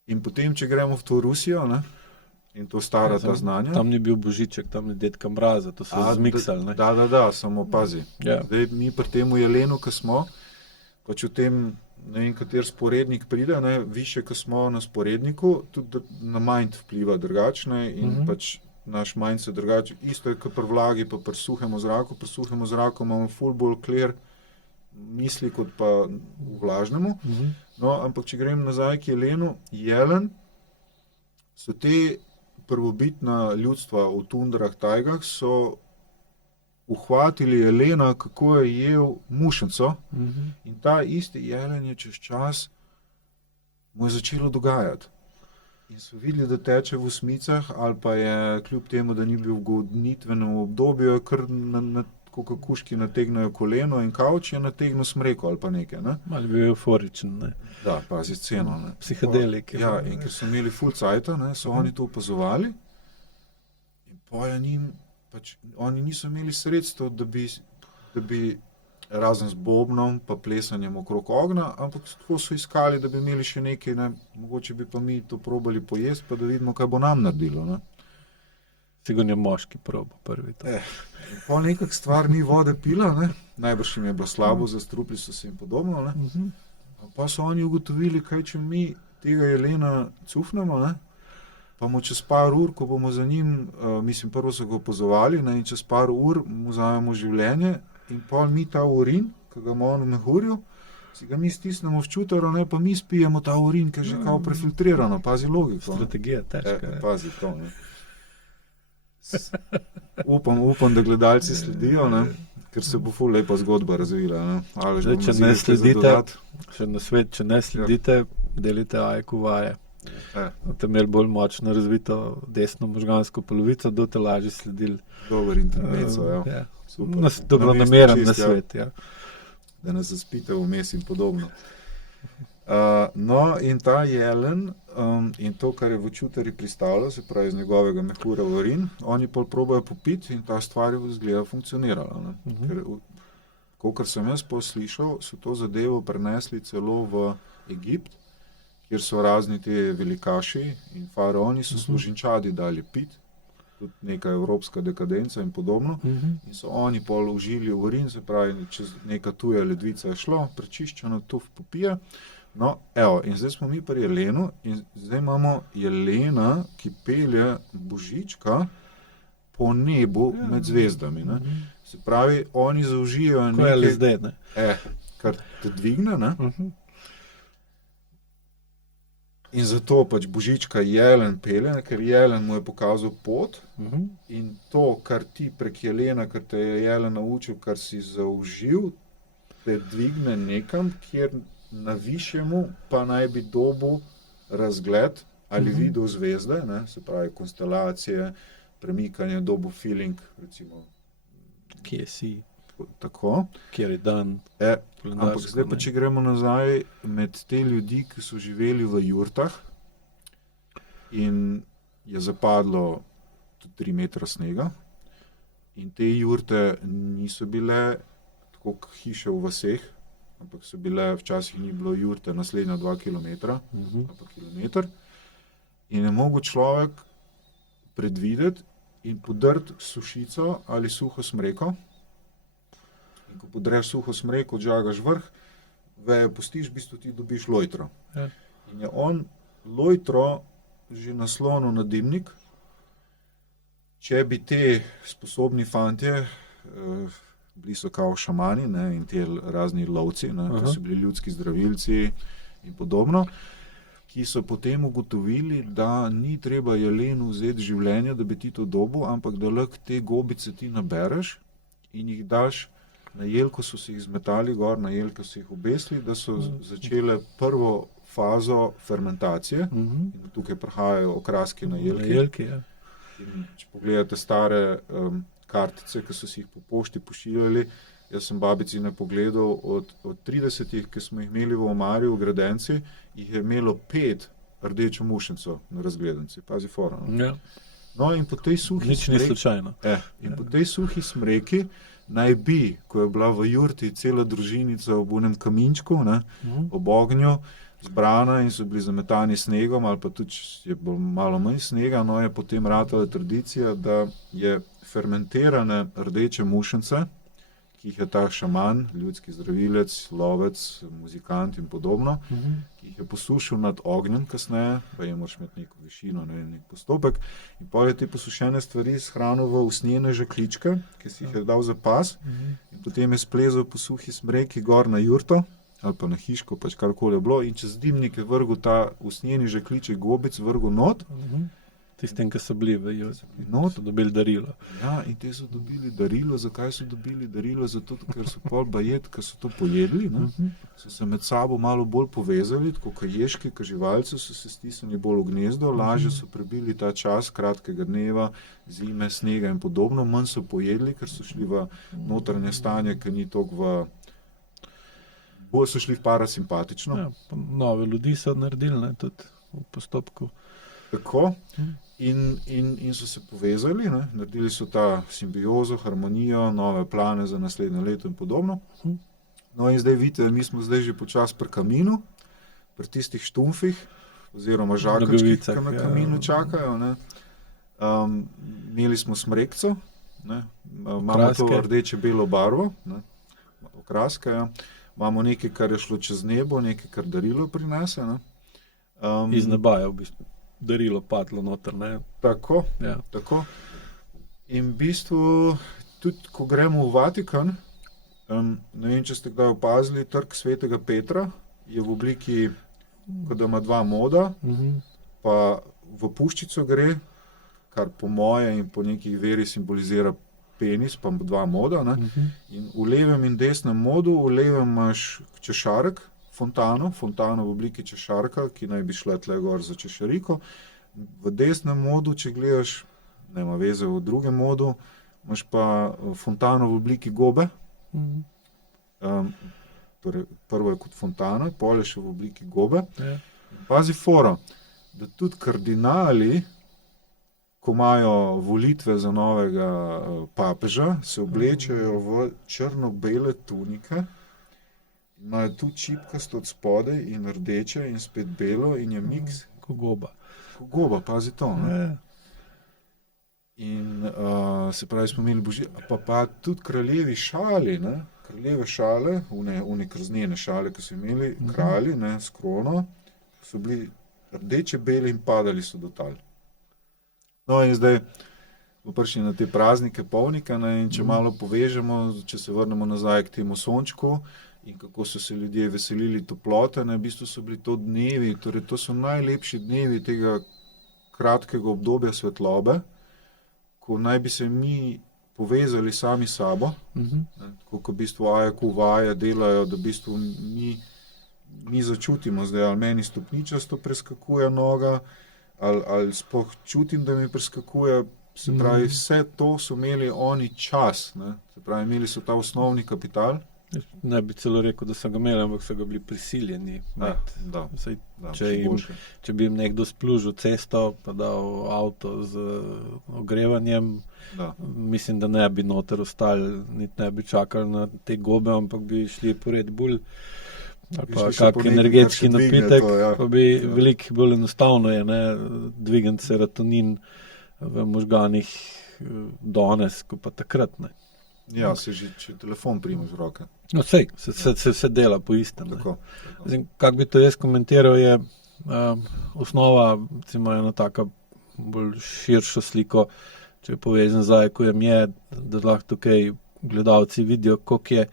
In potem, če gremo v to Rusijo, ne, in to stara ta znanja. Tam ni bil Božiček, tam je Dedka Mraza, to so zmiksali. Ne? Da, samo pazi. Zdaj mi pri tem jelenu, ko smo, pač v tem, ne vem, kater sporednik pride, ne, više, ko smo na sporedniku, tudi na mind vpliva drugačne in pač naš mind se drugače, isto je kot pri vlagi, pa pri suhem zraku. Pri suhem zraku imamo ful bolj clear misli, kot pa v vlažnemu. No, ampak če grem nazaj k jelenu, jelen so te prvobitna ljudstva v tundrah, tajgah, so uhvatili jelena, kako je jel mušnico, in ta isti jelen je čez čas mu je začelo dogajati. in so videli, da teče v osmicah, ali pa je kljub temu, da ni bil v gonitvenem obdobju, kar kot kuški nategnejo koleno in kavč je nategnil smreko ali pa nekaj. Ne? Ali bil euforičen, ne? Da, pazi sceno. Psihedelik. Ja, in ker so imeli full cajta, so oni to opazovali in poja njim, pač oni niso imeli sredstev, da bi razen z bobnom pa plesanjem okrog ognja, ampak tako so iskali, da bi imeli še nekaj, ne? Mogoče bi pa mi to probali pojesti, pa da vidimo, kaj bo nam naredilo. Ne? Sigurno je moški probo prvi. Pol nekak stvar ni vode pila, ne? Najbrž jim je bilo slabo, zastrupili so se in podobno. Ne? Pa so oni ugotovili, kaj če mi tega jelena cufnemo, ne? Pa mu čez par ur, ko bomo za njim, prvo so ga opazovali, ne? In čez par ur mu vzamemo življenje in pol mi ta urin, ki ga ima on v mehurju, si ga mi stisnemo v čutaro, ne? Pa mi spijemo ta urin, ki je že kao prefiltrirano, pazi logiko. Strategija težka. Pazi to, ne. Upam, da gledalci sledijo, ne? Ker se bo ful lepa zgodba razvila. Ne? Če ne sledite, še na svet, če ne sledite, delite ajku vaje. Boste imeli bolj močno razvito desno možgansko polovico, da boste lažje sledili. Dober intermezzo, ja. Dobronameren na svet, ja. Da ne zaspite vmes in podobno. No, in ta jelen in to, kar je v čutari pristalo, se pravi iz njegovega mehura v urin, oni pol probajo popiti in ta stvar je izgleda funkcionirala. Ne? Ker, kolikor sem jaz poslišal, so to zadevo prenesli celo v Egipt, kjer so razni te velikaši in faraoni so služinčadi dali piti, tudi neka evropska dekadenca in podobno, in so oni pol užili v urin, se pravi, čez neka tuja ledvica je šlo, prečiščeno, to popije. No, evo, in zdaj smo mi pri jelenu in zdaj imamo jelena, ki pelje božička po nebu med zvezdami. Ne? Se pravi, oni zaužijo nekaj... Ko je LSD, ne? Kar te dvigne, ne? In zato pač božička jelen pelje, ker jelen mu je pokazal pot in to, kar ti prek jelena, kar te je jelen naučil, kar si zaužil, te dvigne nekam, kjer na višjemu pa naj bi dobil razgled ali videl zvezde, ne? Se pravi konstelacije, premikanje, dobil feeling, recimo. Kje si? Tako. Kjer je dan. Ampak zdaj pa, če gremo nazaj med te ljudi, ki so živeli v jurtah in je zapadlo tudi 3 metra snega in te jurte niso bile tako hiše v vaseh, ampak so bile, včasih ni bilo jurte naslednja 2 kilometra, ampak kilometer. In je mogel človek predvideti in podrti sušico ali suho smreko. In ko podreš suho smreko, odžagaš vrh, veje pustiš, v bistvu ti dobiš lojtro. In je on lojtro že naslonil na dimnik. Če bi te sposobni fantje, bili so kao šamani, ne, in te razni lovci, ne, to so bili ljudski zdravilci in podobno, ki so potem ugotovili, da ni treba jelenu vzeti življenje, da bi ti to dobil, ampak da lahko te gobice ti nabereš in jih daš na jelko, so se jih zmetali gor, na jelko so jih obesili, da so začele prvo fazo fermentacije. In tukaj prihajajo okraski na jelki. In če pogledate stare kartice, ki so si jih po pošti pošiljali, jaz sem babici ne pogledal, od 30, ki smo jih imeli v omarju v Gredenci, jih je imelo 5 rdečo mušnico na razgledanci. Pazi fora. No, in po tej suhi nič ni slučajno. In po tej suhi smreki naj bi, ko je bila v jurti cela družinica ob unem kaminčku, ne, ob ognju, zbrana in so bili zametani snegom, ali pa tudi je bilo malo manj snega, no je potem ratala tradicija, da je fermentirane rdeče mušnice, ki jih je ta šaman, ljudski zdravilec, lovec, muzikant in podobno, ki jih je posušil nad ognjem kasneje, pa je moraš imeti neko višino, nek postopek, in potem je te posušene stvari shranil v usnjene žakličke, ki si jih je dal za pas, in potem je splezal po suhi smreki gor na jurto, ali pa na hiško, pač karkoli je bilo, in čez dimnik je vrgel ta usnjeni žakliček gobic, vrgel not, tistim, ki so bili v Juju, not. so dobili darilo. Ja, in te so dobili darilo. Zakaj so dobili darilo? Zato, ker so pol bajet, ki so to pojedli, ne, so se med sabo malo bolj povezali, tako kot ježki, kot živalci, so se stisnili bolj v gnezdo, lažje so prebili ta čas kratkega dneva, zime, snega in podobno, manj so pojedli, ker so šli v notranje stanje, ki ni toliko v... Bolj so šli v parasimpatično. Ja, nove ljudi so naredili, ne, tudi v postopku. Tako. In so se povezali, ne? Naredili so ta simbiozo, harmonijo, nove plane za naslednje leto in podobno. No in zdaj vidite, mi smo zdaj že počasi pri kaminu, pri tistih štumfih, oziroma žakalčkih, ki na kaminu čakajo. Ne? Imeli smo smrekco, ne? Imamo to rdeče-belo barvo, ne? Okraske, ja. Imamo nekaj, kar je šlo čez nebo, nekaj, kar darilo prinese. Ne? Iz neba je v bistvu darilo padlo noter, ne? Tako, ja. Tako. In v bistvu, tudi ko gremo v Vatikan, ne vem, če ste kdaj opazili, trg Svetega Petra je v obliki, kot da ima dva moda, pa v puščico gre, kar po moje in po nekih veri simbolizira penis, pa dva moda, ne? In v levem in desnem modu, v levem imaš češarek, fontano v obliki češarka, ki naj bi šla tle gor za češariko. V desnem modu, če gledaš, nema veze v drugem modu, imaš pa fontano v obliki gobe. Torej, prvo je kot fontana, pol je še v obliki gobe. Pazi fora, da tudi kardinali, ko imajo volitve za novega papeža, se oblečajo v črno-bele tunike, imajo tu čipkast od spodaj in rdeče in spet belo in je miks. Ko goba. Ko goba, pazi to. Ne? In se pravi, smo imeli pa tudi kraljevi šali, ne? Kraljeve šale, une krznene šale, ki so imeli, kralji, ne, s krono, so bili rdeče, beli in padali so do tal. No in zdaj smo prišli na te praznike polnika, ne, in če malo povežemo, če se vrnemo nazaj k temu sončku in kako so se ljudje veselili toplote, ne, v bistvu so bili to dnevi, torej to so najlepši dnevi tega kratkega obdobja svetlobe, ko naj bi se mi povezali sami s sabo, tako kot v bistvu Ajaku vaje delajo, da v bistvu mi začutimo zdaj, ali meni stopničasto preskakuje noga, ali sploh čutim, da mi preskakuje, se pravi, vse to so imeli oni čas, ne? Se pravi, imeli so ta osnovni kapital. Ne bi celo rekel, da so ga imeli, ampak so ga bili prisiljeni. Če bi jim nekdo splužil cesto, pa dal avto z ogrevanjem, mislim, da ne bi noter ostali, niti ne bi čakali na te gobe, ampak bi šli po Red Bull, ali pa kak energetski napitek, pa bi veliko bolj enostavno je, ne, dvigant serotonin v možganih danes, ko pa takrat, ne. Ja, se že, če telefon primeš v roke. No, sej, se dela po istem. Kak bi to jaz komentiral, je osnova, recimo ena taka bolj širšo sliko, če je povezan z Ajakujem, je, da lahko tukaj gledalci vidijo, koliko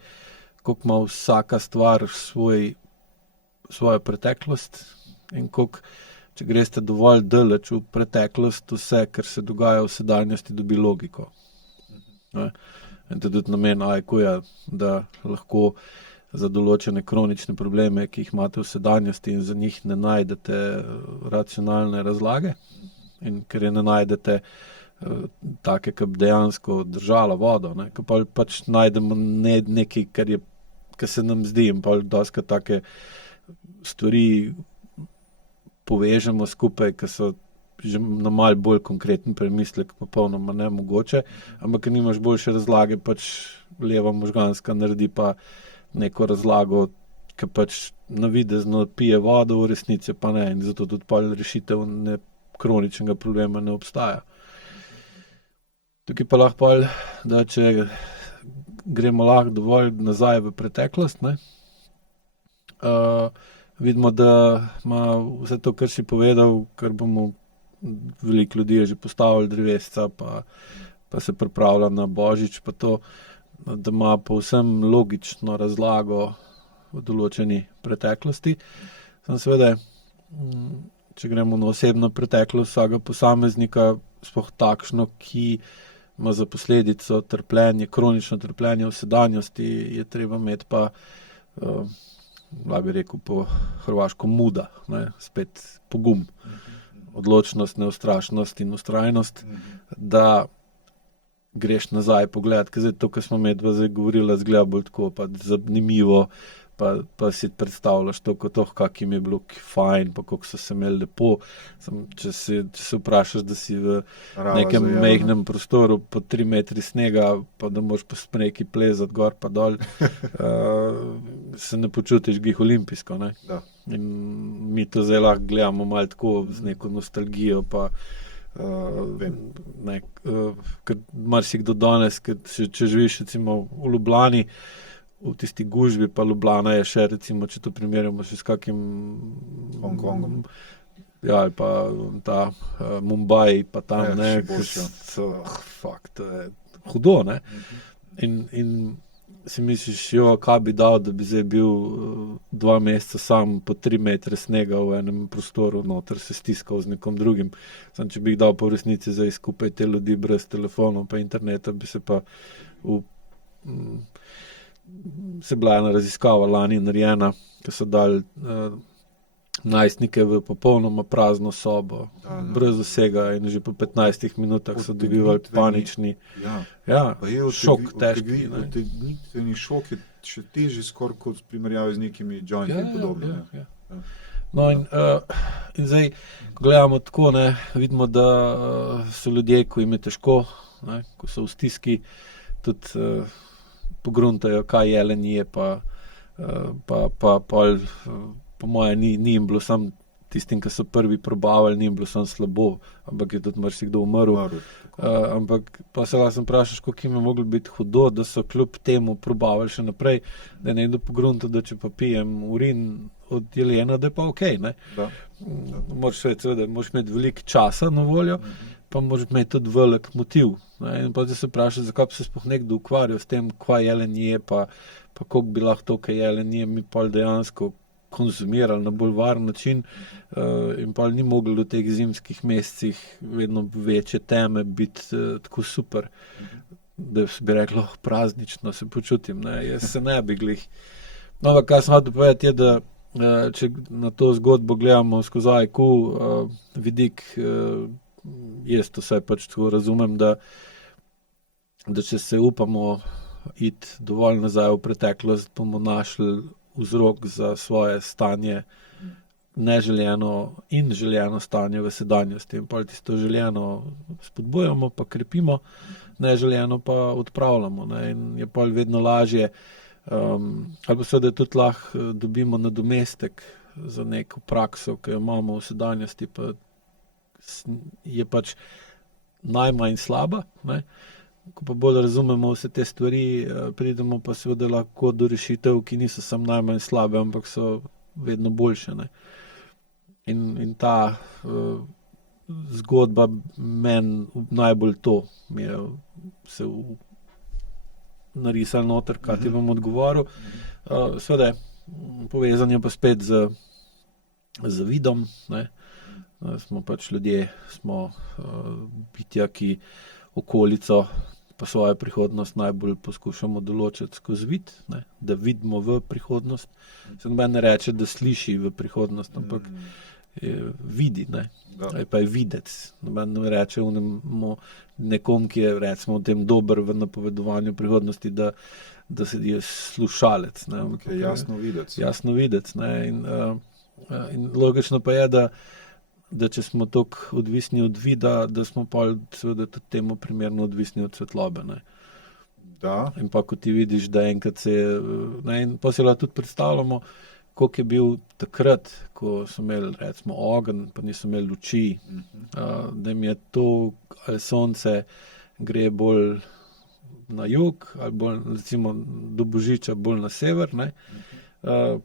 ima vsaka stvar svojo preteklost in koliko, če greste dovolj daleč v preteklost, vse, kar se dogaja v sedanjosti, dobi logiko. Ne? In to je tudi namen Ajakuja, da lahko za določene kronične probleme, ki jih imate v sedanjosti in za njih ne najdete racionalne razlage, in ker je ne najdete take, ki bi dejansko držala vodo, ne? Ker pač najdemo nekaj, kar se nam zdi, in pa dostikrat take stvari povežemo skupaj, ki so že na malo bolj konkreten premislek, popolnoma nemogoče, ampak ker nimaš boljše razlage, pač leva možganska naredi pa neko razlago, ki pač navidezno pije vodo, v resnici pa ne, in zato tudi pa rešitev kroničnega problema ne obstaja. Tukaj pa lahko, da če gremo lahko dovolj nazaj v preteklost, ne, vidimo, da ima vse to, kar si povedal, kar bomo veliko ljudi je že postavili drevesca, pa se pripravlja na Božič, pa to, da ima povsem logično razlago v določeni preteklosti. Samo seveda, če gremo na osebno preteklost vsakega posameznika, sploh takšno, ki ima za posledico trpljenje, kronično trpljenje v sedanjosti, je treba imeti pa, bi rekel po hrvaško, muda, ne? Spet pogum, odločnost, neustrašnost in ustrajnost, da greš nazaj pogledati, ker zdaj to, kar smo medva zdaj govorila, zgleda bolj tako, pa zanimivo, pa si predstavljaš to kot kak jim je bilo fajn, pa koliko so se imeli lepo. Če se vprašaš, da si v nekem majhnem prostoru po 3 metri snega, pa da moraš po smreki plezati gor pa dol, se ne počutiš glih olimpijsko, ne? Da. In mi to zdaj lahko gledamo malo tako z neko nostalgijo, pa ker marsikdo danes, če živiš recimo v Ljubljani, v tisti gužvi, pa Ljubljana je še, recimo, če to primerjamo še s kakim Hongkongom. Ja, ali pa ta Mumbai, pa tam, to je hudo, ne? In si misliš, kaj bi dal, da bi zdaj bil 2 meseca sam po 3 metre snega v enem prostoru, noter se stiskal z nekom drugim. Sam, če bi jih dal po resnici zdaj skupaj te ljudi brez telefonov pa interneta, bi se pa se bila ena raziskava lani narejena, ko so dali najstnike v popolnoma prazno sobo, brez vsega, in že po 15 minutah so dobivali panični šok, težki. Odtegnitveni šok je še težji skoraj kot v primerjavi z nekimi jointi in podobno. No in zdaj, ko gledamo tako, ne, vidimo, da so ljudje, ko jim je težko, ne, ko so v stiski, tudi pogruntajo, kaj jelen je, pa po moje ni jim bilo sam tistim, ki so prvi probavali, ni jim bilo sam slabo, ampak je tudi marsikdo umrl. Ampak pa se lahko vprašaš, koliko jim je moglo biti hudo, da so kljub temu probavali še naprej, da je nekdo pogruntal, da če pa pijem urin od jelena, da je pa okej, ne? Moraš imeti veliko časa na voljo, pa moraš imeti tudi velik motiv. Ne? In pa se vprašaš, zakaj se sploh nekdo ukvarja s tem, kva jelen je, pa koliko bi lahko to, kaj jelen je, mi pa dejansko konzumirali na bolj varen način, in pa ni moglo v teh zimskih mesecih vedno večje teme biti tako super, da bi reklo, praznično se počutim, ne? Jaz se ne bi glih. No, ampak kaj sem hotel povedati je, da če na to zgodbo gledamo skozi IQ vidik, jaz to vsaj pač tako razumem, da če se upamo iti dovolj nazaj v preteklost, bomo našli vzrok za svoje stanje, neželjeno in željeno stanje v sedanjosti. In pa tisto željeno spodbujamo, pa krepimo, neželjeno pa odpravljamo, ne? In je pa vedno lažje, ali pa seveda tudi lahko dobimo nadomestek za neko prakso, ki jo imamo v sedanjosti, pa je pač najmanj slaba, ne? Ko pa bolj razumemo vse te stvari, pridemo pa seveda lahko do rešitev, ki niso samo najmanj slabe, ampak so vedno boljše, ne? In ta zgodba meni najbolj to mi je se narisal noter, kaj ti bom odgovoril. Seveda povezan je pa spet z vidom, ne? Smo pač ljudje, smo bitja, ki okolico pa svojo prihodnost najbolj poskušamo določiti skozi vid, ne? Da vidimo v prihodnost. Se noben ne reče, da sliši v prihodnost, ampak vidi, ne? Ali pa je videc. Noben ne reče nekom, ki je recimo v tem dober v napovedovanju prihodnosti, da je slušalec, ne? Ampak je jasnovidec. Jasnovidec, ne? In logično pa je, da če smo toliko odvisni od vida, da smo pa seveda tudi temu primerno odvisni od svetlobe, ne? Da. In pa ko ti vidiš, da enkrat in pa si lahko tudi predstavljamo, koliko je bil takrat, ko so imeli recimo ogenj, pa niso imeli luči, da jim je to, ali sonce gre bolj na jug, ali bolj, recimo do Božiča bolj na sever, ne?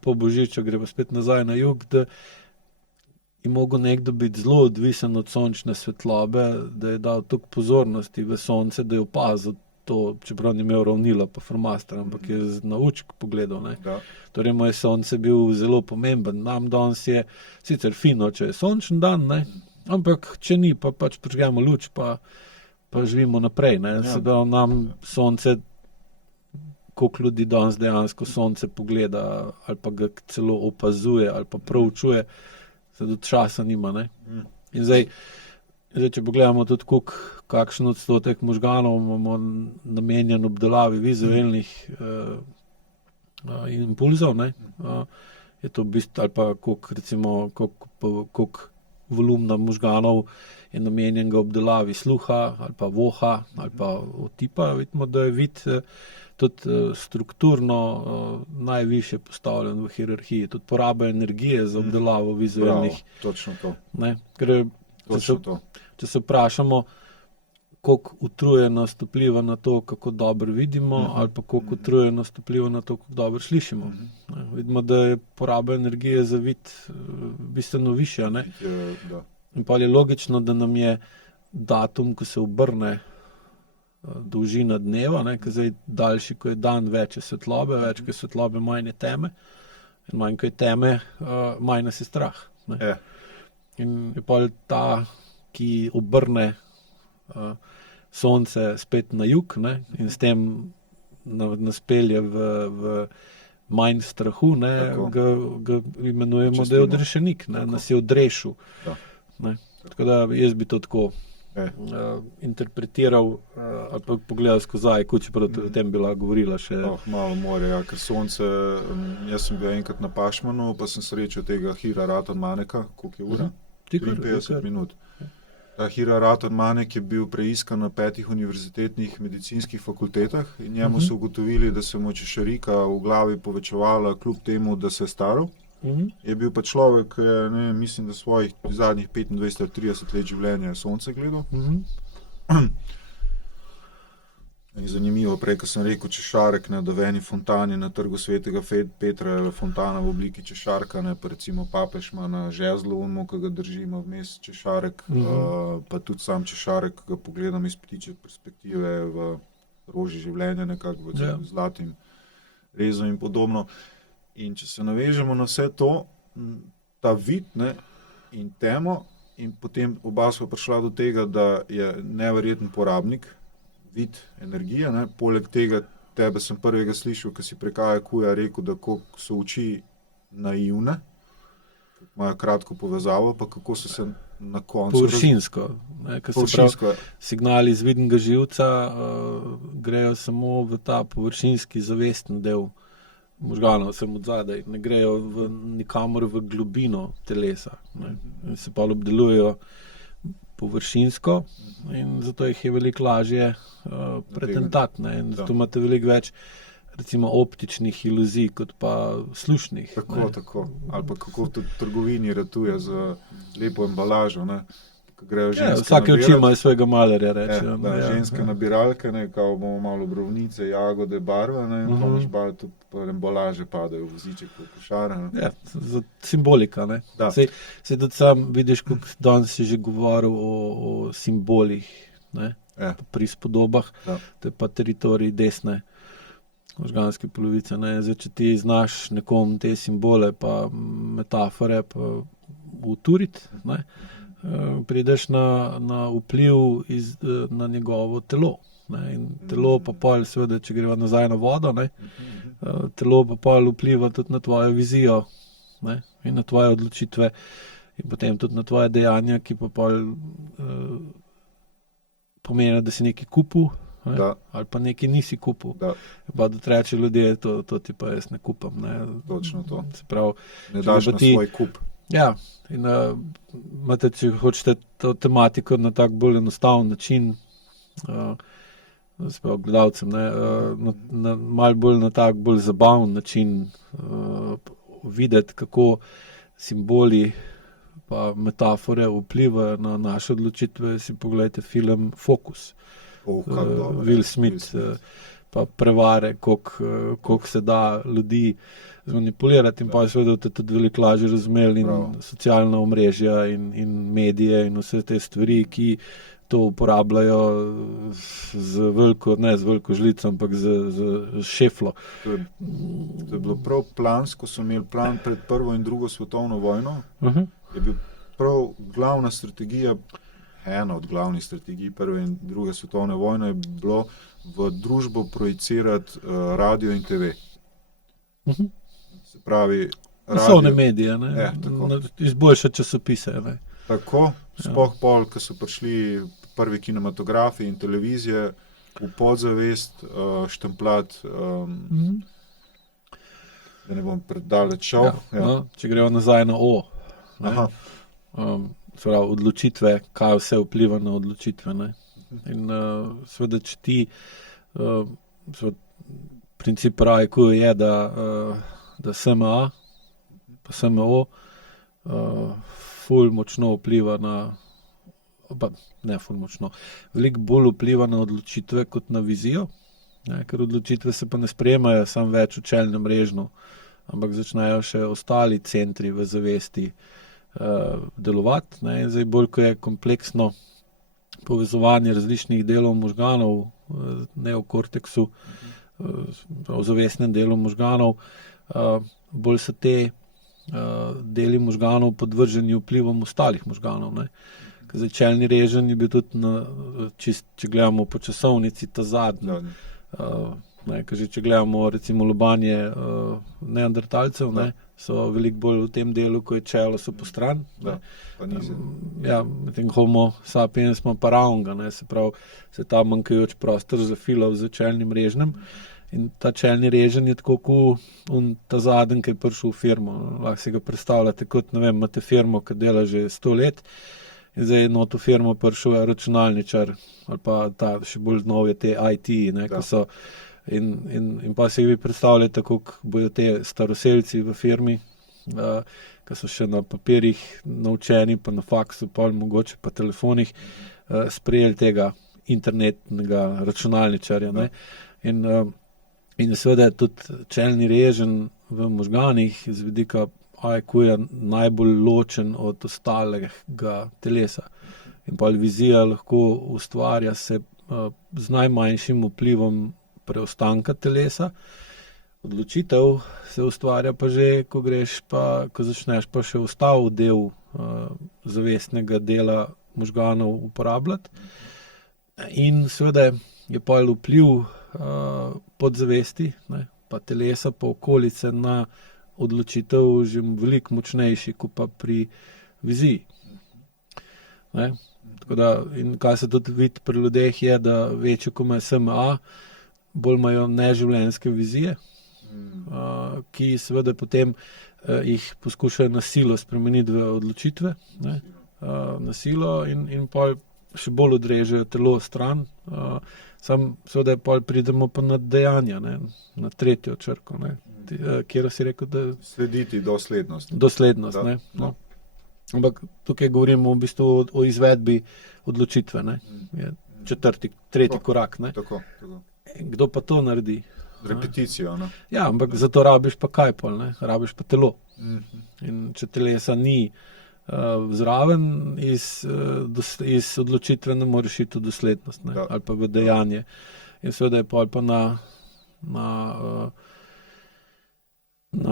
Po Božiču gre pa spet nazaj na jug, da je mogel nekdo biti zelo odvisen od sončne svetlobe, da je dal toliko pozornosti v sonce, da je opazil to, čeprav ni imel ravnila pa flomastera, ampak je z naučk pogledal. Ne. Torej, moj sonce bil zelo pomemben. Nam danes je sicer fino, če je sončen dan, ne, ampak če ni, pa pač prižgemo luč, pa živimo naprej. Ne. Sedaj nam sonce, koliko ljudi danes dejansko sonce pogleda, ali pa ga celo opazuje, ali pa proučuje, se do časa nima. Ne. In zdaj, če pogledamo tudi, kakšen odstotek možganov imamo namenjen obdelavi vizualnih impulzov, ne, je to v bistvu, ali pa koliko volumna možganov je namenjenega obdelavi sluha, ali pa voha, ali pa otipa. Vidimo, da je vid tudi strukturno najvišje postavljen v hierarhiji, tudi poraba energije za obdelavo vizualnih. Točno to. Ne, ker če se vprašamo, koliko utrujenost vpliva na to, kako dobro vidimo, ali pa koliko utrujenost vpliva na to, kako dobro slišimo. Vidimo, da je poraba energije za vid bistveno višja. Ne? In pa je logično, da nam je datum, ko se obrne dolžina dneva, ker zdaj daljši, ko je dan, več je svetlobe, več, ko je svetlobe, manj je teme, in manj, ko je teme, manj nas je strah. Ne? In je pa ta, ki obrne sonce spet na jug, ne, in s tem nas pelje v manj strahu, ne, ga imenujemo, da je odrešenik, ne, nas je odrešil. Ne. Tako da jaz bi to tako interpretiral ali pa pogledal skozi, čeprav o tem bila govorila še. Malo more, ker sonce, jaz sem bil enkrat na Pašmanu, pa sem srečal tega Hira Raton Maneka, koliko je ura? 53 minut. Ta Hira Raton Manek je bil preiskan na 5 univerzitetnih medicinskih fakultetah in njemu so ugotovili, da se mu češarika v glavi povečevala kljub temu, da se je staral. Je bil pa človek, mislim, da svojih zadnjih 25-30 let življenja je sonce gledal. In zanimivo, prej, ko sem rekel češarek, da v eni fontani na trgu Svetega Petra je fontana v obliki češarka, pa recimo papež ima na žezlu, ki ga držimo vmes češarek, pa tudi sam češarek, ga pogledam iz ptičje perspektive v roži življenja, nekako v zlatim rezom in podobno. In če se navežemo na vse to, ta vid, ne, in temo, in potem oba sva prišla do tega, da je neverjeten porabnik, vid, energija, ne. Poleg tega tebe sem prvega slišal, ko si prekaja kuja rekel, da koliko so oči naivne, imajo kratko povezavo, pa kako so se na koncu... Površinsko. Površinsko. Signali iz vidnega živca grejo samo v ta površinski zavestni del možganov, sem od zadaj, ne grejo nikamor v globino telesa. Ne. Se pa obdelujejo površinsko in zato jih je veliko lažje pretentati. In zato imate veliko več recimo optičnih iluzij, kot pa slušnih. Tako. Ali pa kako tudi v trgovini ratuje za lepo embalažo, ne. Vsake oči imajo svojega malerja, rečejo. Ženske nabiralke, kao bomo malo brovnice, jagode, barve, in pa imaš bal tudi embalaže padajo v voziček, v košare. Simbolika, ne. Saj tudi sam vidiš, koliko danes si že govoril o simbolih, ne, pri spodobah, to je pa teritorij desne možganske polovice, ne. Zdaj, če ti znaš nekom te simbole pa metafore pa uturiti, ne, prideš na vpliv na njegovo telo. Ne, in telo pa pol, seveda, če greva nazaj na vodo, ne, telo pa pol vpliva tudi na tvojo vizijo, ne, in na tvoje odločitve in potem tudi na tvoje dejanja, ki pa pol pomeni, da si nekaj kupil, ne, ali pa nekaj nisi kupil. Pa da treče ljudje, to ti pa jaz ne kupam. Ne. Točno to. Se pravi, ne daš na svoj kup. Ja, in imate, če hočete to tematiko na tak bolj enostaven način, gledalcem, malo bolj na tak bolj zabaven način videti, kako simboli pa metafore vplivajo na naše odločitve, si pogledajte film Focus. Will Smith, pa prevare, koliko se da ljudi zmanipulirati in pa seveda te tudi veliko lažje razumeli in socialna omrežja in medije in vse te stvari, ki to uporabljajo z veliko žlico, ampak z šeflo. To je bilo prav plansko, so imeli plan pred prvo in drugo svetovno vojno. Je bil prav glavna strategija, ena od glavnih strategij prve in druge svetovne vojne je bilo v družbo projicirati radio in TV. Se pravi, masovne medije, izboljšati časopise. Ne? Tako, sploh pol, ko so prišli prvi kinematografi in televizije v podzavest štempljati, da ne bom predaleč šel. Če gremo nazaj na odločitve, kaj vse vpliva na odločitve. Ne? In seveda, če ti princip RAIQ je, da SMA pa SMO ful močno vpliva na, ne ful močno, veliko bolj vpliva na odločitve kot na vizijo, ne, ker odločitve se pa ne sprejemajo samo več v čelnem mrežnu, ampak začnejo še ostali centri v zavesti delovati. Ne, in zdaj bolj, ko je kompleksno povezovanje različnih delov možganov, neokorteksu, v zavestnem delu možganov, bolj so te deli možganov podvrženi vplivom ostalih možganov. Ne. Zdaj, čelni reženj je bil tudi, če gledamo po časovnici, ta zadnji. Če gledamo recimo lobanje neandertalcev, so veliko bolj v tem delu, ko je čelo, so po stran. Medtem homo sapiens ima pa ravnga, se pravi, se ta manjkajoč prostor zafilal z čelnim režnjem. In ta čelni reženj je tako kot ta zadnji, ki je prišel v firmo. Lahko si ga predstavljate kot, ne vem, imate firmo, ki dela že 100 let in zdaj je v firmo prišel računalničar ali pa ta še bolj nov je te IT, ko so in pa si vi predstavljate, kako bojo te staroselci v firmi, ki so še na papirjih naučeni, pa na faksu, pa mogoče pa telefonih, sprejeli tega internetnega računalničarja. In seveda je tudi čelni reženj v možganih z vidika IQ-ja najbolj ločen od ostalega telesa. In pa vizija lahko ustvarja se z najmanjšim vplivom preostanka telesa. Odločitev se ustvarja pa že, ko začneš pa še ostal del zavestnega dela možganov uporabljati. In seveda je pa vpliv podzavesti, pa telesa, pa okolice na odločitev že veliko močnejši, kot pa pri viziji. Tako da, in kaj se tudi vidi pri ljudeh je, da večjo, ko imajo SMA, bolj imajo neživljenjske vizije, ki seveda potem jih poskušajo na silo spremeniti v odločitve, na silo in pa še bolj odrežejo telo stran. Sam seveda pridemo pa na dejanja, na tretjo črko. Kjer si rekel, da... Slediti doslednost. Doslednost, Ampak tukaj govorimo v bistvu o izvedbi odločitve, Je tretji korak, Tako. Kdo pa to naredi? Repeticijo, Ja, ampak zato rabiš pa kaj pol, rabiš pa telo. In če telesa ni zraven, iz odločitve ne moreš iti v doslednost, ali pa v dejanje. In seveda je pa na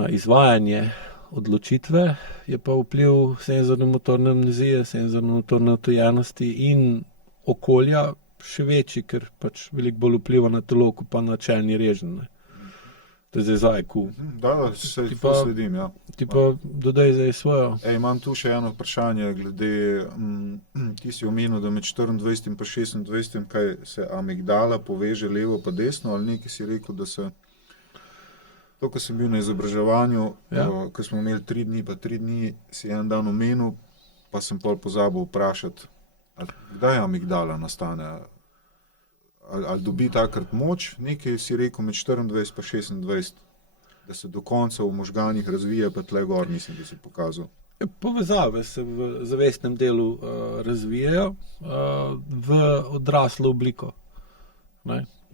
izvajanje odločitve je pa vpliv senzorno-motorne amnezije, senzorno-motorne odtujenosti in okolja še večji, ker pač veliko bolj vpliva na telo, kot pa na čelni reženj. To je zdaj IQ. Da, se posledim, Ti pa dodaj zdaj svojo. Imam tu še eno vprašanje, glede, ti si omenil, da med 24 in pa 26, kaj se amigdala poveže levo pa desno, ali nekaj si rekel, da se, to, ko sem bil na izobraževanju, ko smo imeli 3 dni, pa 3 dni si en dan omenil, pa sem pol pozabil vprašati, kdaj amigdala nastane? Ali dobi takrat moč, nekaj si rekel med 24 pa 26, da se do konca v možganih razvije, pa tle gor, mislim, da si pokazal. Povezave se v zavestnem delu razvijajo v odraslo obliko.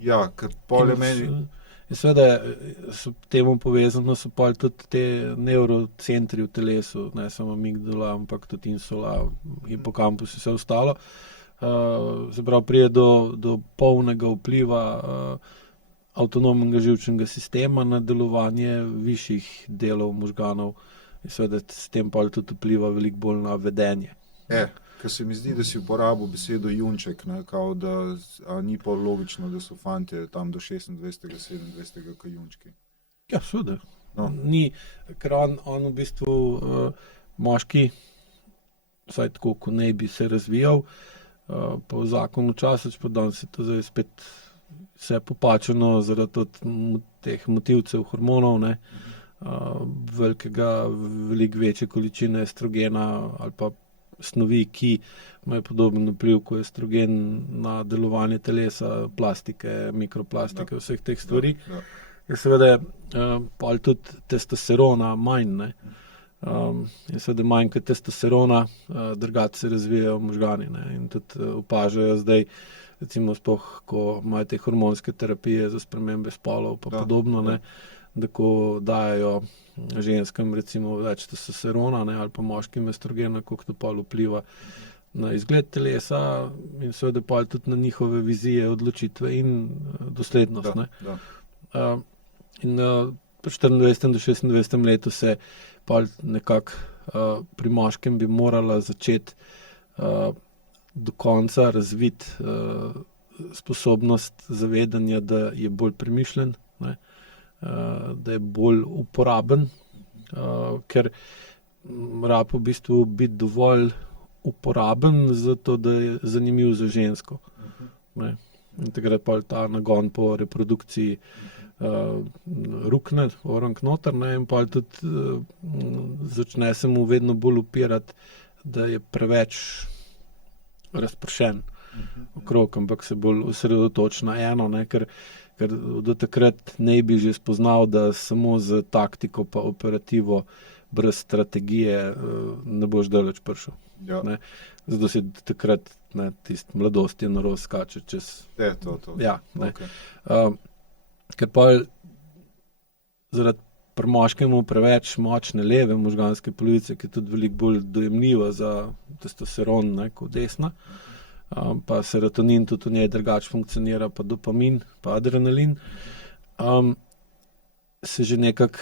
Ja, ker pol je meni... In seveda so temu povezano so pol tudi te neurocentri v telesu, ne samo amigdala, ampak tudi insula, hipokampus in vse ostalo. se pravi, pride do polnega vpliva avtonomnega živčnega sistema na delovanje višjih delov možganov in seveda s tem pa tudi vpliva veliko bolj na vedenje. Ker se mi zdi, da si uporabil besedo junček, ne, kao da ni pa logično, da so fantje tam do 26. 27. kot junčki. Ja, seveda. No. Ni, ker on v bistvu moški, vsaj tako, ko ne bi se razvijal, pa v zakonu časa, pa danes je to zdaj spet vse popačeno zaradi teh motivcev hormonov, ne, veliko večje količine estrogena ali pa snovi, ki imajo podoben vpliv kot estrogen na delovanje telesa, plastike, mikroplastike, vseh teh stvari. Je seveda pol tudi testosterona manj, ne. Je seveda manj kot testosterona, drugače se razvijajo možgani, ne. In tudi opažajo zdaj, recimo sploh, ko imajo te hormonske terapije za spremembe spolov pa podobno, ne, da ko dajo ženskam recimo več testosterona, ne, ali pa moškim estrogena, koliko to pol vpliva na izgled telesa in seveda pol tudi na njihove vizije, odločitve in doslednost, ne. In po 24. do 26. letu se pol nekako pri moškem bi morala začeti do konca razviti sposobnost zavedanja, da je bolj premišljen, ne, da je bolj uporaben, ker rab v bistvu biti dovolj uporaben zato, da je zanimiv za žensko. Ne. In takrat pa ta nagon po reprodukciji rukne, orang noter, ne, in pa tudi začne se mu vedno bolj upirati, da je preveč razpršen okrog, ampak se bolj osredotoči na eno, ne, ker do takrat ne bi že spoznal, da samo z taktiko pa operativo brez strategije ne boš daleč prišel. Ja. Ne. Zato si takrat tisti mladost je norost skače čez... To. Ja, ne. Okay. Ker pa zaradi pri moškemu preveč močne leve možganske polovice, ki je tudi veliko bolj dojemljiva za testosteron, ne, kot desna, pa serotonin tudi v njej drugače funkcionira, pa dopamin, pa adrenalin, se že nekako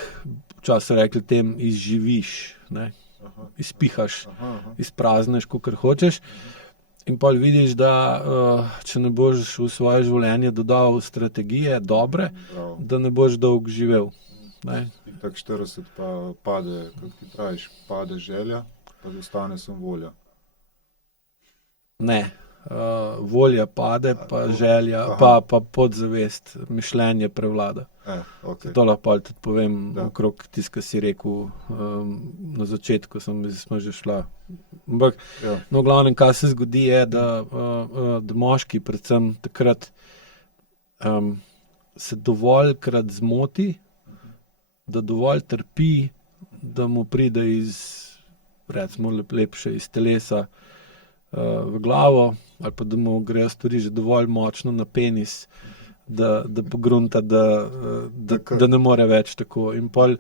včasih rekli tem izživiš, ne, izpihaš, izprazneš, kakor hočeš. In pol vidiš, da če ne boš v svoje življenje dodal strategije dobre, da ne boš dolgo živel. Ne? In tako 40 pa pade, kot ti praviš, pade želja, pa ostane samo volja. Ne, volja pade, pa želja, pa podzavest, mišljenje prevlada. Okay. To lahko tudi povem okrog tiska si rekel na začetku, smo že šla. Ampak, no, v glavnem, kaj se zgodi je, da moški predvsem takrat se dovoljkrat zmoti, da dovolj trpi, da mu pride recimo lepše iz telesa v glavo, ali pa da mu grejo stvari že dovolj močno na penis, da pogrunta, da ne more več tako. In pol,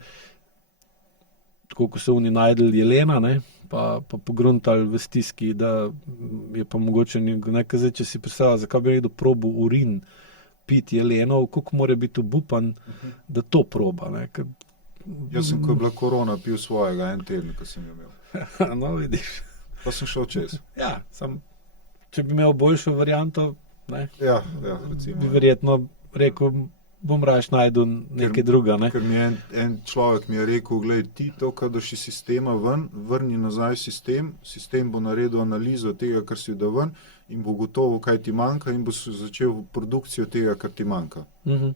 tako ko so oni najdli jelena, ne, pa pogruntali v stiski, da je pa mogoče nekaj zdaj, če si predstavlja, zakaj bi nekdo probal urin piti jelenov, koliko mora biti obupan, da to proba. Ne, ker, jaz sem, ko je bila korona, pil svojega en teden, ko sem jo imel. No, vidiš. Pa sem šel čez. Ja, če bi imel boljšo varianto, ne, recimo, bi verjetno rekel, bom raje najdel nekaj druga. Ne. Ker mi en človek mi je rekel, glej, ti to, kad daš iz sistema ven, vrni nazaj sistem bo naredil analizo tega, kar si da ven in bo gotovo, kaj ti manjka in bo začel produkcijo tega, kar ti manjka. In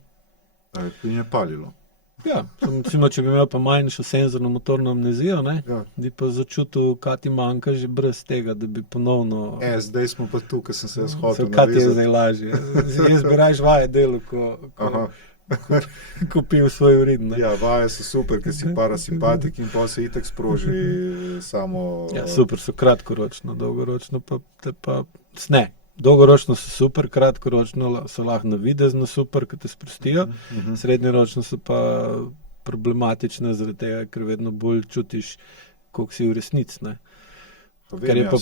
je palilo. Ja, recimo, če bi imel pa manjšo senzorno motorno amnezijo, ne, bi pa začutil, kaj ti manjka že brez tega, da bi ponovno... Zdaj smo pa tu, ko sem se hotel navezati. Kaj ti je zdaj lažje? Jaz bi raje vaje delo, ko pil svoj urin. Ja, vaje so super, ker si parasimpatik in pa se itak sproži samo... Ja, super, so kratkoročno, dolgoročno pa ne. Dolgoročno so super, kratkoročno so lahko navidezno super, ko te sprostijo, srednjeročno so pa problematične zaradi tega, ker vedno bolj čutiš, koliko si v resnici, ne. Ker je pa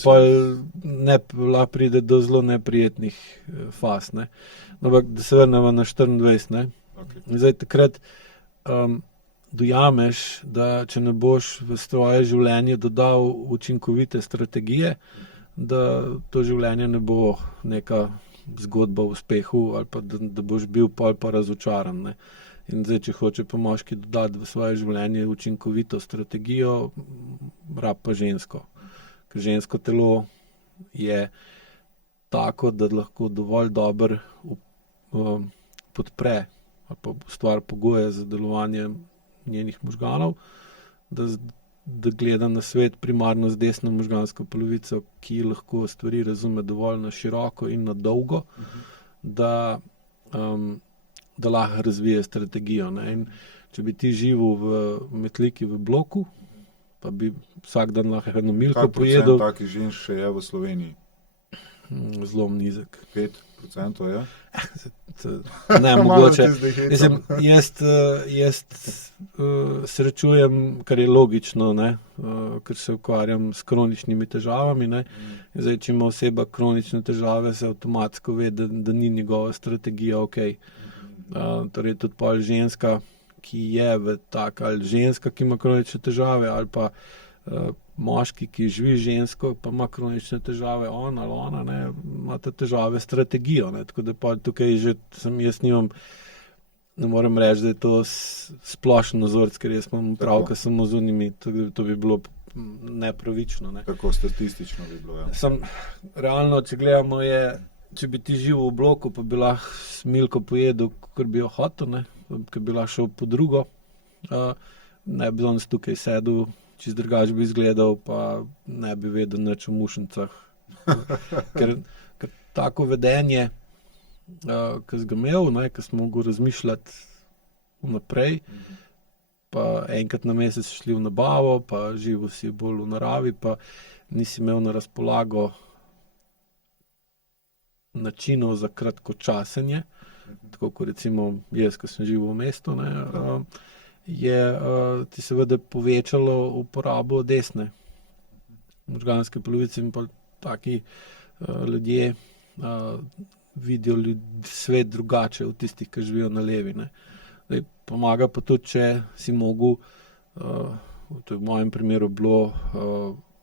lahko pride do zelo neprijetnih faz. Ne. Ampak da se vrnemo na 24. Ne. Okay. Zdaj takrat dojameš, da če ne boš v svoje življenje dodal učinkovite strategije, da to življenje ne bo neka zgodba o uspehu ali pa da boš bil pol pa razočaran. Ne. In zdaj, če hoče pa moški dodati v svoje življenje učinkovito strategijo, rab pa žensko. Ker žensko telo je tako, da lahko dovolj dobro podpre ali pa ustvari pogoje za delovanje njenih možganov, da gleda na svet primarno z desno možgansko polovico, ki lahko stvari razume dovolj na široko in na dolgo, da lahko razvije strategijo. Ne. In če bi ti živel v Metliki v bloku, pa bi vsak dan lahko eno milko pojedel. Kak takih žensk še je v Sloveniji? Zelo nizek. 5% je? Ne, mogoče. Jaz srečujem, kar je logično, ne, ker se ukvarjam s kroničnimi težavami. Ne. Zdaj, če ima oseba kronične težave, se avtomatsko ve, da ni njegova strategija ok. Torej tudi pol ženska, ki je ali ženska, ki ima kronične težave, ali pa moški, ki živi žensko, pa ima kronične težave, on ali ona, ne, ima te težave s strategijo. Ne, tako da pa tukaj že jaz nimam, ne morem reči, da je to splošen vzorec, ker jaz imam pravka samo z unimi, to bi bilo nepravično. Ne. Tako statistično bi bilo, ja. Realno, če gledamo, če bi ti živel v bloku, pa bi lahko milko pojedel, kakor bi jo hotel, ne, ker bi lahko šel po drugo, ne bi danes tukaj sedel, čist drugače bi izgledal, pa ne bi vedel nič o mušnicah. Ker tako vedenje, ki si ga imel, ki si mogel razmišljati vnaprej, pa enkrat na mesec šli v nabavo, pa živel si bolj v naravi, pa nisi imel na razpolago načinov za kratkočasenje, tako kot recimo jaz, ko sem živel v mestu, ne, je ti seveda povečalo uporabo desne možganske polovice in pa taki ljudje vidijo svet drugače od tistih, ki živijo na levi. Ne. Zdaj, pomaga pa tudi, če si mogel, to je v mojem primeru bilo,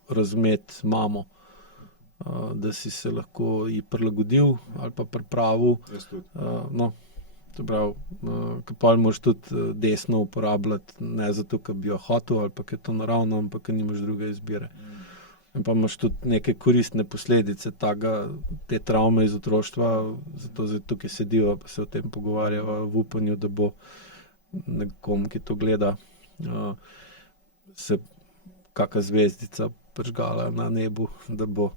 razumeti mamo, da si se lahko ji prilagodil ali pa pripravil. To pravi, ker pol moraš tudi desno uporabljati, ne zato, ker bi jo hotel ali pa ker je to naravno, ampak ker nimaš druge izbire. In pa imaš tudi neke koristne posledice te travme iz otroštva, zato zdaj tukaj sedijo pa se o tem pogovarjava v upanju, da bo nekom, ki to gleda, se kaka zvezdica prižgala na nebu, da bo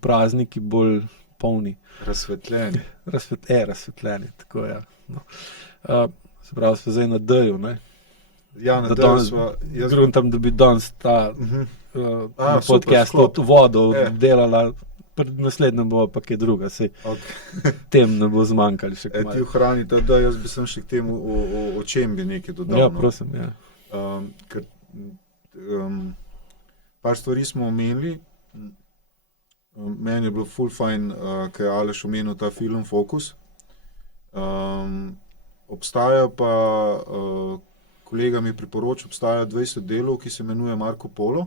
prazniki bolj polni. Razsvetljeni. Razsvetljeni, tako je. No. Se pravi, smo zdaj na D-ju, ne? Ja, na D-ju smo. Gruntam, da bi danes na podcastu vodo delala, pri naslednjem bo pa kaj druga, sej tem ne bo zmanjkali še kmalo. Ti ohrani ta D, jaz bi sem še k temu, o čem bi nekaj dodal. Ja, prosim, ja. Ker par stvari smo omenili. Meni je bilo ful fajn, ker je Aleš omenil ta film Fokus. Obstaja pa, kolega mi je priporočil, obstaja 20 delov, ki se imenuje Marko Polo.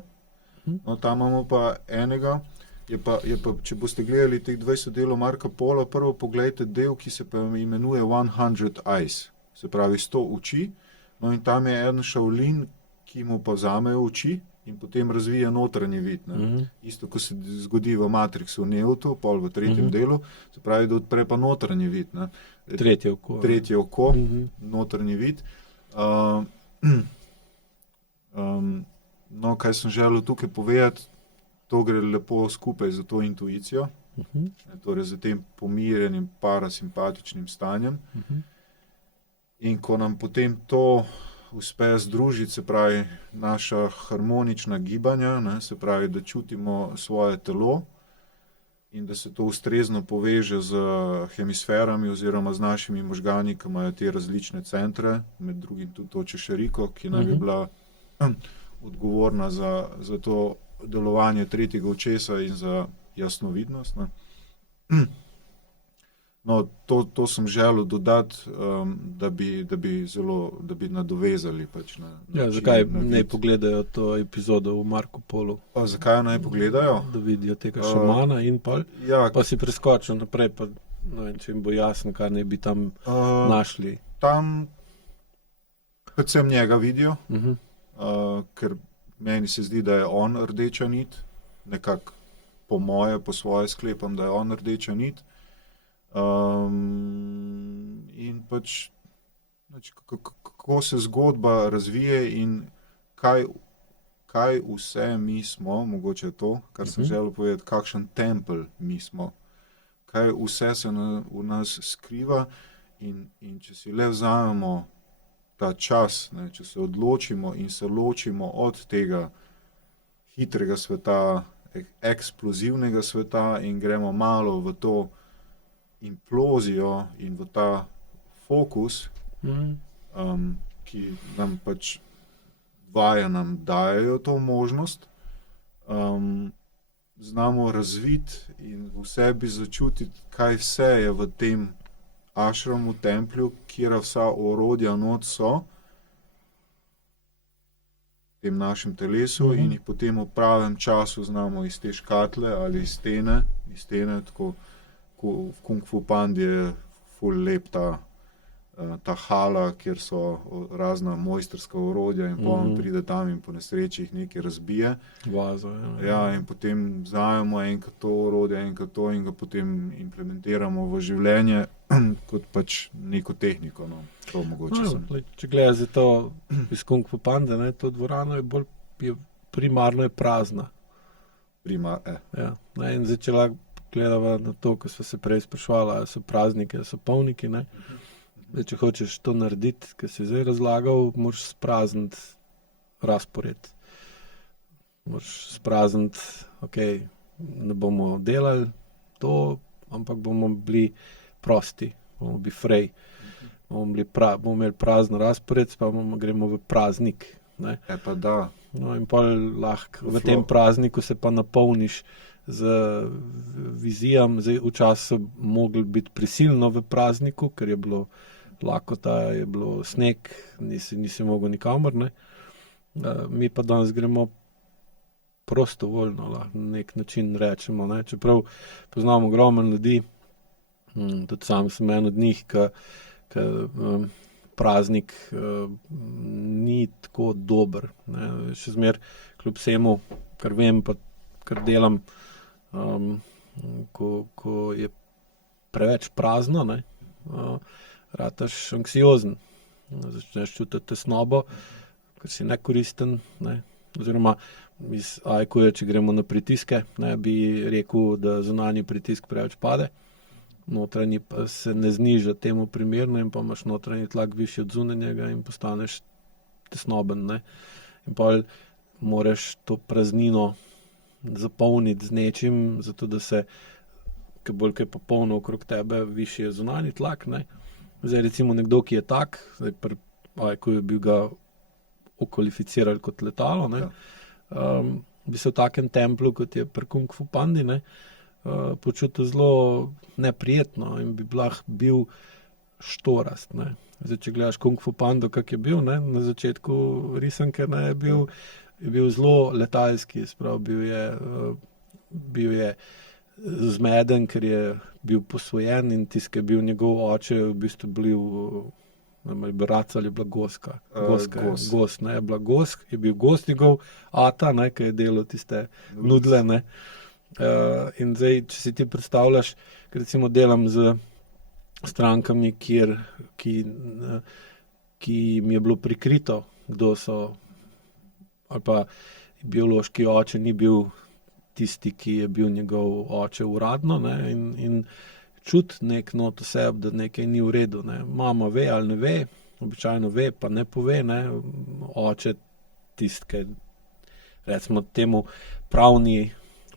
No, tam imamo pa enega, je pa, če boste gledali teh 20 delov Marka Polo, prvo pogledajte del, ki se pa imenuje 100 Eyes, se pravi 100 oči. No, in tam je en Shaolin, ki mu pa vzamejo oči in potem razvija notranji vid. Isto, ko se zgodi v Matrixu, Neotu, pol v tretjem delu, se pravi, da odpre pa notranji vid. Ne. Tretje oko, notranji vid. No, kaj sem želel tukaj povedati, to gre lepo skupaj za to intuicijo, torej za tem pomirjenim parasimpatičnim stanjem. In ko nam potem to uspe združiti, se pravi, naša harmonična gibanja, ne, se pravi, da čutimo svoje telo in da se to ustrezno poveže z hemisferami oziroma z našimi možgani, ki imajo te različne centre, med drugim tudi to češeriko, ki naj bi bila odgovorna za to delovanje tretjega očesa in za jasnovidnost. Ne. No, to sem želel dodati, da bi nadovezali pač na zakaj ne pogledajo to epizodo v Marku Polu? Pa zakaj naj pogledajo? Da vidijo tega šamana in pa si preskočil naprej, pa ne vem, če jim bo jasno, kaj ne bi tam našli. Tam predvsem njega vidijo, ker meni se zdi, da je on rdeča nit, nekako po svoje sklepam, da je on rdeča nit. In pač kako se zgodba razvije in kaj vse mi smo, mogoče to, kar sem želel povedati, kakšen tempelj mi smo, kaj vse se v nas skriva in če si le vzamemo ta čas, ne, če se odločimo in se ločimo od tega hitrega sveta, eksplozivnega sveta in gremo malo v to implozijo in v ta fokus, ki nam pač vaje nam dajejo to možnost, znamo razviti in v sebi začutiti, kaj vse je v tem ašramu, templju, kjer vsa orodja not so, v tem našem telesu in jih potem v pravem času znamo iz te škatle ali iz stene, tako v Kung Fu Pandi je ful lep ta hala, kjer so razna mojstrska orodja in potem pride tam in po nesreči jih nekaj razbije. Vazo, ja, in potem vzamemo enkrat to orodje, enkrat to in ga potem implementiramo v življenje kot pač neko tehniko. No. To mogoče če gledaš za to iz Kung Fu Pande, to dvorano primarno je prazna. Ja, in zdaj, če lahko gledava na to, ko so se prej sprašvala, ali so prazniki, ali so polniki, ne. Zdaj, če hočeš to narediti, ki si zdaj razlagal, moraš sprazniti razpored. Moraš sprazniti, ne bomo delali to, ampak bomo bili prosti, bomo bili fraj, bomo imeli prazen razpored, pa gremo v praznik. Ne. Pa da. No, in pol lahko v tem prazniku se pa napolniš z vizijami. Zdaj, včasih so mogli biti prisilno v prazniku, ker je bilo lakota, je bilo sneg, nisi mogel nikamor, ne. Mi pa danes gremo prostovoljno, lahko na nek način rečemo, ne. Čeprav poznam ogromno ljudi, tudi sam sem en od njih, ki praznik ni tako dober, ne. Še zmeraj kljub vsemu, kar vem, pa kar delam, ko je preveč prazno, ne, rataš anksiozen, začneš čutiti tesnobo, ker si nekoristen, ne, oziroma iz AIQ-ja, če gremo na pritiske, ne, bi rekel, da zunanji pritisk preveč pade, notranji pa se ne zniža temu primerno in pa imaš notranji tlak višji od zunanjega in postaneš tesnoben, ne. In pol moraš to praznino zapolniti z nečim, zato da se, ke bolj kaj popolno okrog tebe, višji je zunanji tlak, ne. Zdaj recimo nekdo, ki je tak, zdaj pri AIQ-ju bi ga okvalificirali kot letalo, ne, bi se v takem templju, kot je pri Kung Fu Pandi, ne, počutil zelo neprijetno in bi lahko bil štorast, ne. Zdaj, če gledaš Kung Fu Pando, kak je bil, ne, na začetku risanke, ne, je bil zelo letalski, bil je zmeden, ker je bil posvojen in tisti, ki je bil njegov oče, v bistvu bil rac ali je bila goska. Gost, ne, je bila gosk, je bil gost njegov ata, ne, ki je delal tiste nudle, ne. In zdaj, če si ti predstavljaš, ker recimo delam z strankami, ki mi je bilo prikrito, kdo so, ali pa biološki oče ni bil tisti, ki je bil njegov oče uradno, ne, in čuti nek not v sebi, da nekaj ni v redu, ne. Mama ve ali ne ve, običajno ve, pa ne pove, ne. Oče tisti, ki recimo temu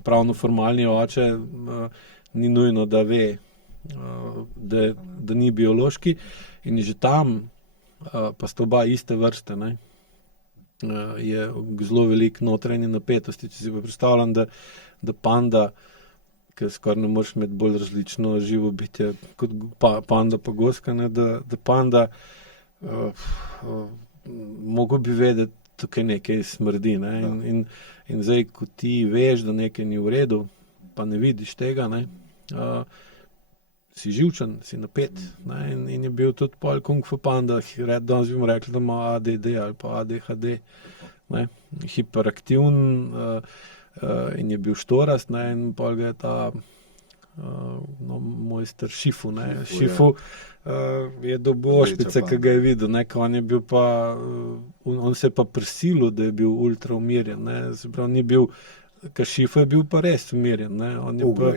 pravno-formalni oče, ni nujno, da ve, da ni biološki in že tam, pa sta oba iste vrste, ne. je zelo veliko notranje napetosti. Če si pa predstavljam, da panda, ker skoraj ne moreš imeti bolj različno živo bitje kot panda pa goska, ne, da panda mogo bi vedeti, tukaj nekaj smrdi. Ne, in zdaj, ko ti veš, da nekaj ni v redu, pa ne vidiš tega, ne, si živčen, si napet. Ne, in je bil tudi pol Kung Fu Panda, danes bi mu rekli, da ima ADD ali pa ADHD, ne, hiperaktivn, in je bil štorast, ne, in pol ga je ta mojster Šifu, ne. Šifu je dobil ošpice, ki ga je videl, ne, on je bil pa, on se je pa prisilil, da je bil ultra umirjen, ne, se pravi, ni bil, ker Šifu je bil pa res umirjen, ne, on je pa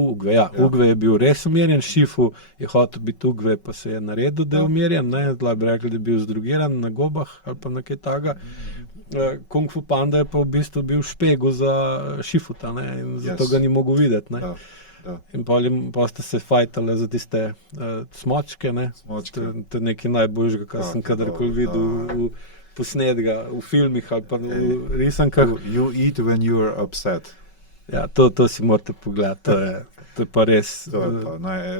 Ugve, ja. Ugve je bil res umirjen, Šifu je hotel biti Ugve, pa se je naredil, da je umirjen, ne, zdaj bi rekli, da je bil zdrugiran na gobah ali pa na kaj takega. Kung Fu Panda je pa v bistvu bil špegu za Šifuta, ne, in zato ga ni mogel videti, ne. In pa ste se fajtali za tiste smočke, ne. To je nekaj najboljšega, kar sem kadarkoli videl v posnetega, v filmih ali pa v risankah. You eat when you're upset. Ja, to si morate pogledati, to je pa res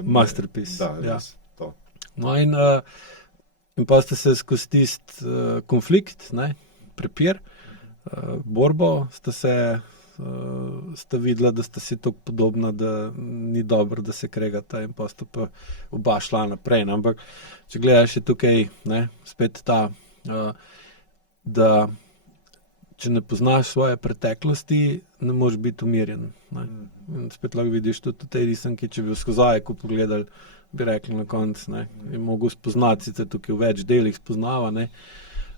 masterpiece. Da, res, to. No in pa ste se skozi tisti konflikt, ne, prepir, borbo, ste videla, da ste si tako podobna, da ni dobro, da se kregata in pa ste pa oba šla naprej. Ampak, če gledaš je tukaj, ne, spet ta, da če ne poznaš svoje preteklosti, ne moreš biti umirjen. Ne. In spet lahko vidiš tudi v tej risanki, če bi jo skozi ko pogledali, bi rekli na koncu, ne, je mogel spoznati, sicer tukaj v več delih spoznava, ne.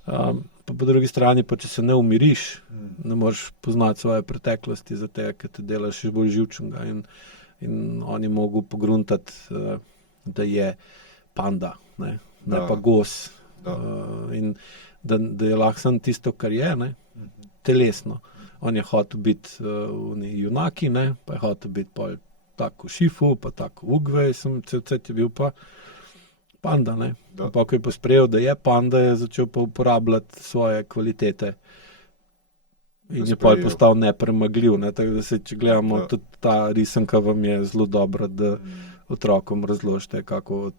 Pa po drugi strani, pa če se ne umiriš, ne moreš poznati svoje preteklosti, zato ker te delaš še bolj živčnega. In on je mogel pogruntati, da je panda, ne pa gos. In da je lahko samo tisto, kar je, ne, telesno. On je hotel biti junaki, ne, pa je hotel biti pol tako Šifu, pa tako Ugve, cel je bil pa panda, ne. Pa ko je pa sprejel, da je panda, je začel pa uporabljati svoje kvalitete. In je pa postal nepremagljiv, ne, tako da se, če gledamo, tudi ta risanka vam je zelo dobra, da otrokom razložite, kako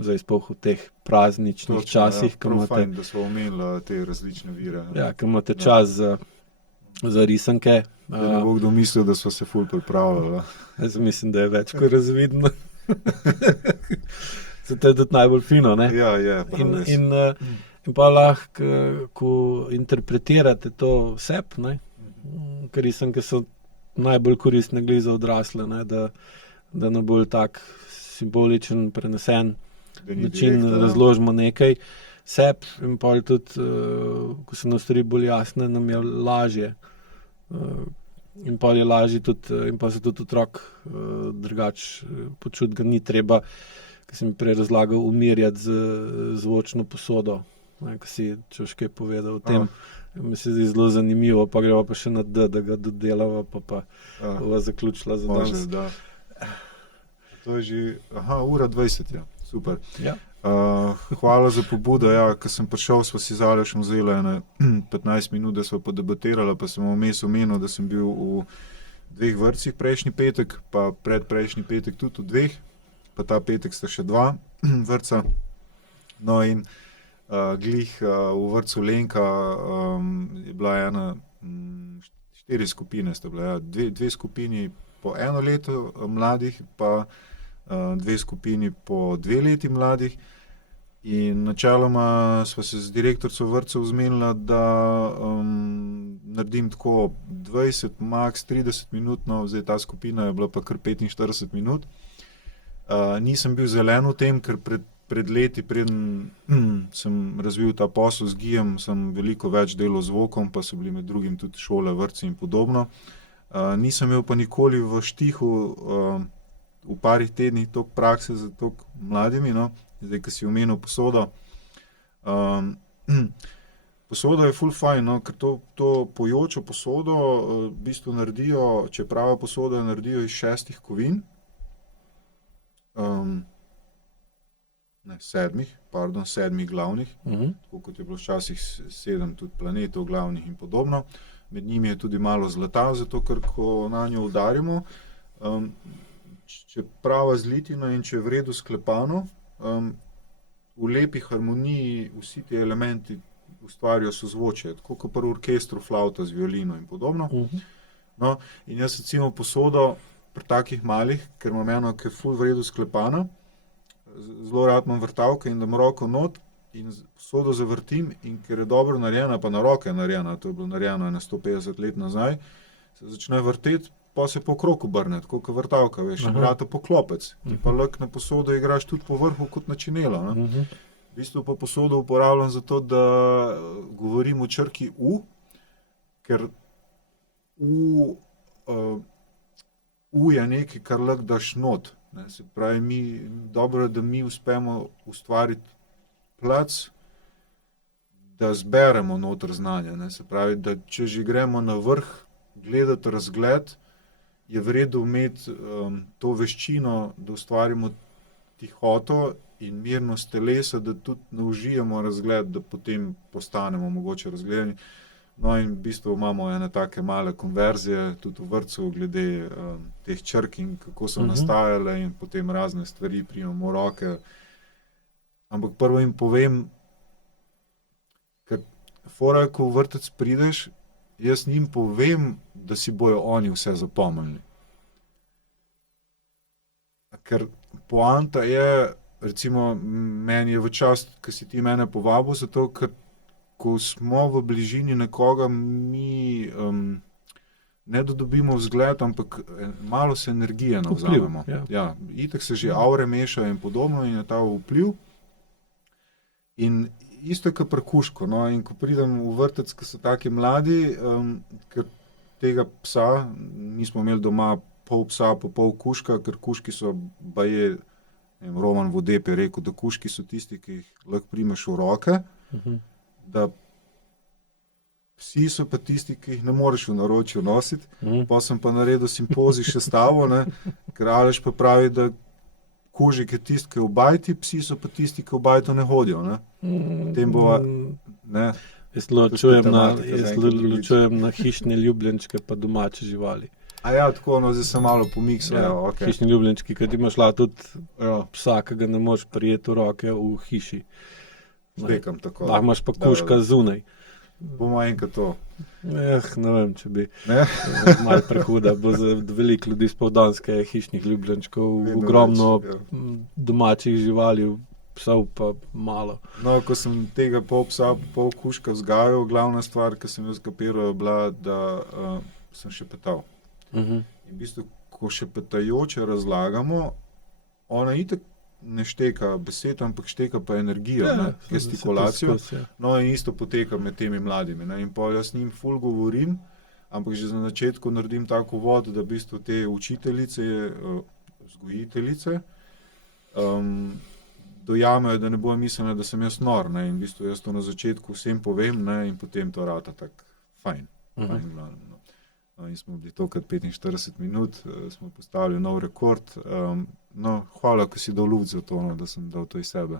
zdaj sploh v teh prazničnih časih, ko imate... Fajn, da smo omenili te različne vire. Ja, ko imate čas za risanke. Da ne bo kdo mislil, da smo se ful pripravljali. Jaz mislim, da je več kot razvidno. Zato je tudi najbolj fino, ne? Ja, je. In pa lahko, ko interpretirate to vseb, ne, ker risanke so najbolj koristne glih za odrasle, ne, da na bolj tak simboličen, prenesen način razložimo nekaj seb in pa tudi, ko so nas stvari bolj jasne, nam je lažje. In pa je lažje tudi, in pa se tudi otrok drugače počuti, ga ni treba, ki sem prej razlagal, umirjati z zvočno posodo. Ko si češ kaj povedal o tem, mi se zdi zelo zanimivo, pa greva pa še na D, da ga dodelava, pa bova zaključila za danes. Da. To je že, 1:20, ja, super. Ja. Hvala za pobudo, ja, ko sem prišel, sva si z Alešem vzela 15 minut, da sva podebatirala, pa sem vmes omenil, da sem bil v 2 vrtcih prejšnji petek, pa predprejšnji petek tudi v 2, pa ta petek sta še 2 vrtca. No in glih v vrtcu Lenka je bila 4 skupine sta bile, ja, 2 skupini po 1 leto mladih, pa 2 skupini po 2 leti mladih. In načeloma sva se z direktorico vrtcev zmenila, da naredim tako 20, max 30 minut, no, zdaj ta skupina je bila pa kar 45 minut. Nisem bil zelen v tem, ker pred leti, preden sem razvil ta posel z Gijem, sem veliko več delal z zvokom, pa so bili med drugim tudi šole, vrtci in podobno. Nisem imel pa nikoli v Štihu v parih tednih toliko prakse z toliko mladimi, no. Zdaj, ko si omenil posodo. Posoda je ful fajn, no, ker to pojočo posodo v bistvu naredijo, če je prava posoda, naredijo iz 6 kovin. sedmih glavnih, tako kot je bilo včasih 7 tudi planetov glavnih in podobno. Med njimi je tudi malo zlata, zato ker ko na njo udarimo, če prava zlitina in če je v redu sklepano, v lepi harmoniji vsi ti elementi ustvarijo sozvočje, tako kot pri orkestru, flauta z violino in podobno. No, in jaz recimo posodo pri takih malih, ker imam eno, ki je ful v redu sklepana, zelo rad imam vrtavke in dam roko not in posodo zavrtim in ker je dobro narejena, pa na roke je narejena, to je bilo narejeno 150 let nazaj, se začne vrteti, pa se po krog obrne, tako kot vrtavka, veš, vrata poklopec. Ti pa lahko na posodo igraš tudi po vrhu kot na činelo. V bistvu pa posodo uporabljam zato, da govorim o črki U, ker U je nekaj, kar lahko daš not. Ne, se pravi, dobro je, da mi uspemo ustvariti plac, da zberemo noter znanje. Ne, se pravi, da če že gremo na vrh gledati razgled, je v redu imeti to veščino, da ustvarimo tihoto in mirnost telesa, da tudi naužijemo razgled, da potem postanemo mogoče razgledani. No in v bistvu imamo ene take male konverzije tudi v vrtcu glede teh črk in kako so nastajale in potem razne stvari primemo v roke. Ampak prvo jim povem, ker fora, ko v vrtec prideš, jaz njim povem, da si bojo oni vse zapomnili. Ker poanta je, recimo, meni je v čast, ko si ti mene povabil, zato ker ko smo v bližini nekoga, mi ne dobimo vzgled, ampak malo se energije navzamemo. Ja, itak se že aure mešajo in podobno in je ta vpliv. In isto je kot pri kužku, no, in ko pridem v vrtec, ko so taki mladi, ker tega psa, nismo imeli doma pol psa, pol kužka, ker kužki so baje, Roman Vodeb je rekel, da kužki so tisti, ki jih lahko primeš v roke, da psi so pa tisti, ki jih ne moreš v naročju nositi. Pa sem pa naredil simpozij še s tabo, ker Aleš pa pravi, da kužek je tisti, ki je v bajti, psi so pa tisti, ki v bajto ne hodijo. Potem bova, ne. Jaz ločujem na hišne ljubljenčke pa domače živali. A ja, tako, no, zdaj sem malo pomiksal. Ja, okay. Hišni ljubljenčki, kad imaš tudi psa, ki ga ne moreš prijeti v roke v hiši. Štekam tako. Lahko imaš pa kužka zunaj. Bomo enkrat to. Ne vem, če bi malo prehuda, bo za veliko ljudi spoldanske hišnih ljubljenčkov, ogromno domačih živali, psov pa malo. No, ko sem tega pol psa, pol kužka vzgajal, glavna stvar, ki sem jo skapiral, je bila, da sem šepetal. In v bistvu, ko šepetajoče razlagamo, ona itak ne šteka besed, ampak šteka pa energijo, gestikulacijo. No in isto poteka med temi mladimi. In pa jaz s njim ful govorim, ampak že na začetku naredim tako uvod, da v bistvu te učiteljice, vzgojiteljice, dojamejo, da ne bojo mislili, da sem jaz nor. In v bistvu jaz to na začetku vsem povem, in potem to rata tako fajn. In smo bili tokrat 45 minut, smo postavili nov rekord. No, hvala, ko si dal luft za to, da sem dal to iz sebe.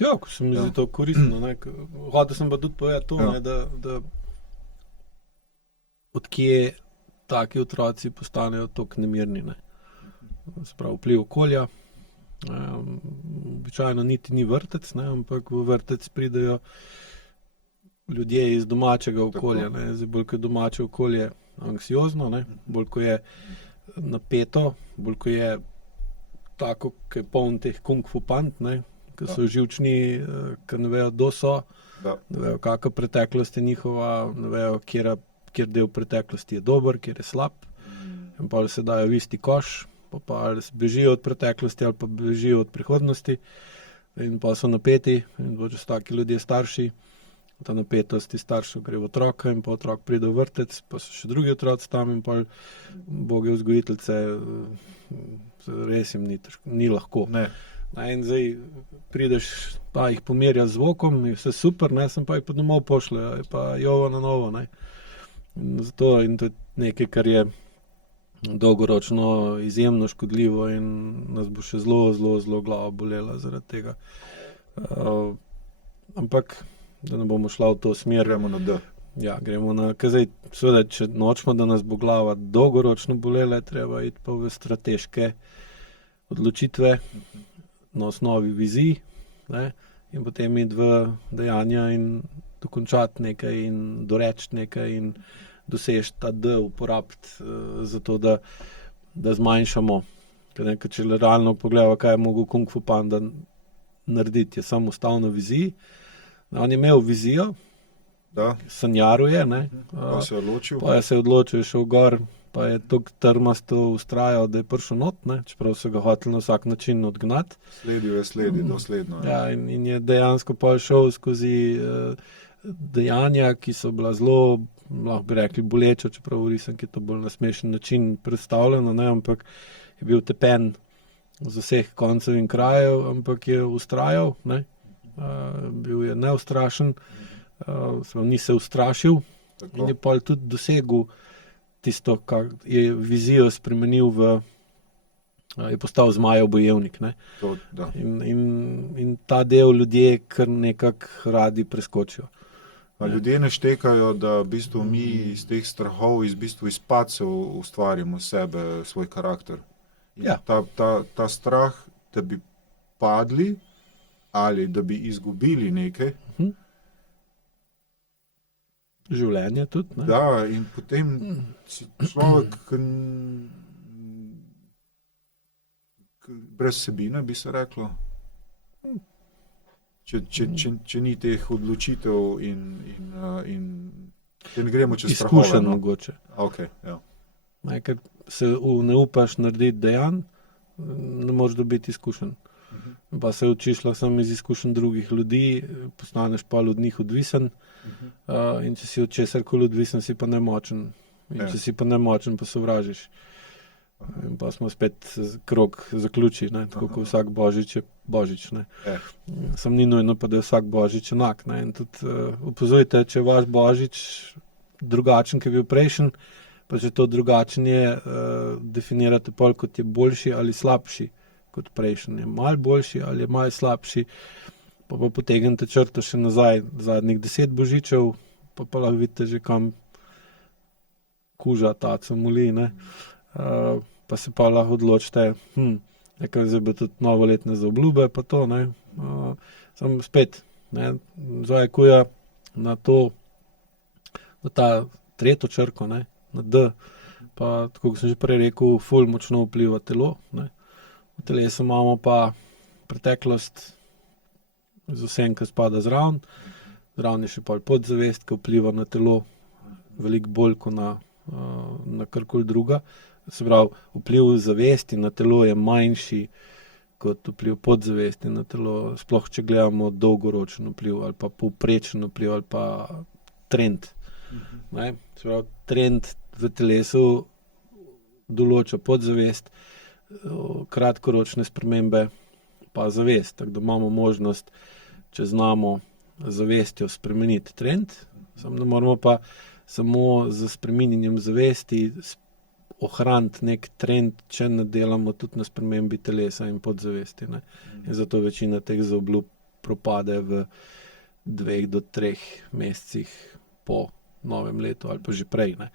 Ja, ko se mi zdi to koristno. Hotel sem pa tudi povedati to, da odkje taki otroci postanejo toliko nemirni. Sprav vpliv okolja. Običajno niti ni vrtec, ampak v vrtec pridejo ljudje iz domačega okolja. Zdaj bolj, ko je domače okolje anksiozno, bolj, ko je napeto, bolj, ko je tako, ki je poln teh kung fu pant, ki so živčni, ki ne vejo, kdo so, ne vejo, kakva preteklost je njihova, ne vejo, kjer del preteklosti je dober, kjer je slab. In pa se dajo v isti koš, pa bežijo od preteklosti ali pa bežijo od prihodnosti in pa so napeti in če so taki ljudje starši, ta napetost iz staršev gre v otroka in pa otrok pride v vrtec, pa so še drugi otroci tam in pa boge vzgojiteljice, res jim ni lahko. In zdaj prideš, pa jih pomerja z zvokom, je vse super, sem pa jih pa domov pošle, pa jovo na novo. In to je nekaj, kar je dolgoročno izjemno škodljivo in nas bo še zelo glava bolela zaradi tega. Ampak, da ne bomo šla v to smer. Gremo na D. Ja, gremo na, zdaj, seveda, če nočemo, da nas bo glava dolgoročno bolela, treba iti pa v strateške odločitve na osnovi vizij, ne, in potem iti v dejanja in dokončati nekaj in doreči nekaj in doseči ta D, uporabiti za to, da zmanjšamo. Ker če realno pogledamo, kaj je mogel Kung Fu Panda narediti, je samo ustavno viziji. On je imel vizijo, sanjaruje, ne. Pa se je odločil. Pa je se odločil, je šel gor, pa je tako trmasto ustrajal, da je prišel not, ne, čeprav so ga hoteli na vsak način odgnati. Sledi dosledno. Ja, in je dejansko pa šel skozi dejanja, ki so bila zelo, lahko bi rekli, boleča, čeprav v risanki je to bolj na smešen način predstavljeno, ne, ampak je bil tepen z vseh koncev in krajev, ampak je ustrajal, ne. Bil je neustrašen, ni se ustrašil. Tako. In je pa tudi dosegel tisto, kar je vizijo spremenil je postal Zmajev bojevnik. Ne? To, da. In ta del ljudje kar nekako radi preskočijo. Ljudje ne štekajo, da v bistvu mi iz teh strahov iz padcev ustvarimo sebe, svoj karakter. Ja. Ta strah, da bi padli ali da bi izgubili nekaj. Življenje tudi. Ne? Da, in potem si človek brez vsebine, bi se reklo. Če ni teh odločitev in ne gremo čez strahove. Izkušenj mogoče. Okay, ja. Ker se ne upaš narediti dejanj, ne moreš dobiti izkušenj. Pa se učiš samo iz izkušenj drugih ljudi, postaneš pa od njih odvisen, in če si od česarkoli odvisen, si pa nemočen. In če si pa nemočen, pa sovražiš. In pa smo spet krog zaključi, ne? Tako kot vsak božič je božič. Sam ni nujno pa, da je vsak božič enak. Ne? In tudi opazujte, če je vaš božič drugačen, kot je bil prejšen, pa če to drugačen je, definirate pol kot je boljši ali slabši kot prejšnji. Je malo boljši ali je malo slabši, pa potegnete črto še nazaj zadnjih 10 božičev, pa lahko vidite že kam kuža taco moli, ne. Pa se pa lahko odločite, nekaj zdaj bo tudi novoletne zaobljube, pa to, ne. Samo spet, ne, zajekuja na to, na ta tretjo črko, ne, na D, pa tako kot sem že prej rekel, ful močno vpliva telo, ne. V telesu imamo pa preteklost z vsem, kar spada zraven. Zraven je še pol podzavest, ki vpliva na telo veliko bolj kot na karkoli druga. Se pravi, vpliv zavesti na telo je manjši kot vpliv podzavesti na telo, sploh če gledamo dolgoročen vpliv ali pa povprečen vpliv ali pa trend. Ne? Se pravi, trend v telesu določa podzavest, kratkoročne spremembe pa zavest. Tako da imamo možnost, če znamo zavestjo spremeniti trend, samo ne moramo pa samo z spreminjanjem zavesti ohraniti nek trend, če ne delamo tudi na spremembi telesa in podzavesti. Ne? In zato večina teh zaobljub propade v 2 do 3 mesecih po novem letu ali pa že prej. Ne?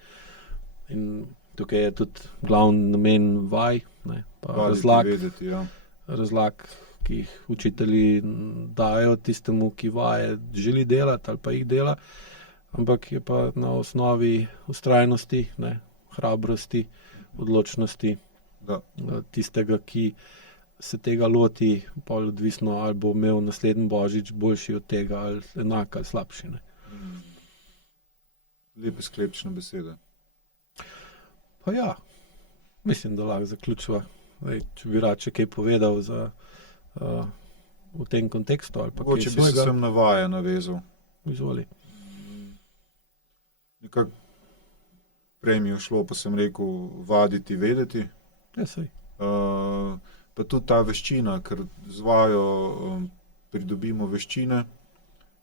In tukaj je tudi glavni namen vaj, ne, pa razlag, ki jih učitelji dajo tistemu, ki vaje želi delati ali pa jih dela, ampak je pa na osnovi vztrajnosti, ne, hrabrosti, odločnosti, tistega, ki se tega loti, pa odvisno, ali bo imel naslednji božič boljši od tega, ali enak ali slabši. Ne. Lepe sklepčne besede. Pa ja, mislim, da lahko zaključiva. Če bi rad še kaj povedal v tem kontekstu ali pa kaj svojega. Mogoče bi se sem na vaje navezal. Izvoli. Nekako prej mi je šlo, pa sem rekel, vaditi, vedeti. Ja, sej. Pa tudi ta veščina, ker z vajo pridobimo veščine,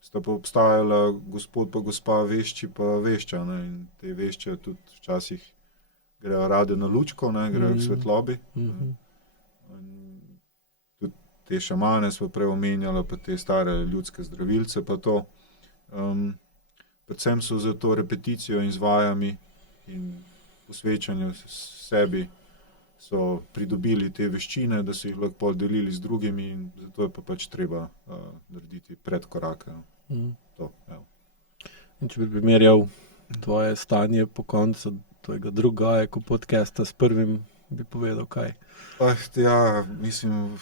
sta pa obstajala gospod pa gospa vešči pa vešča, ne? In te vešče tudi včasih grejo rade na lučko, ne, grejo k svetlobi. Tudi te šamane smo prej omenjali, pa te stare ljudske zdravilce, pa to. Predvsem so za to repeticijo in z vajami in posvečanjem sebi so pridobili te veščine, da so jih lahko delili z drugimi in zato je pa pač treba narediti predkorake. To, in če bi primerjal tvoje stanje po koncu tvojega drugega podcasta s prvim, bi povedal kaj? Mislim,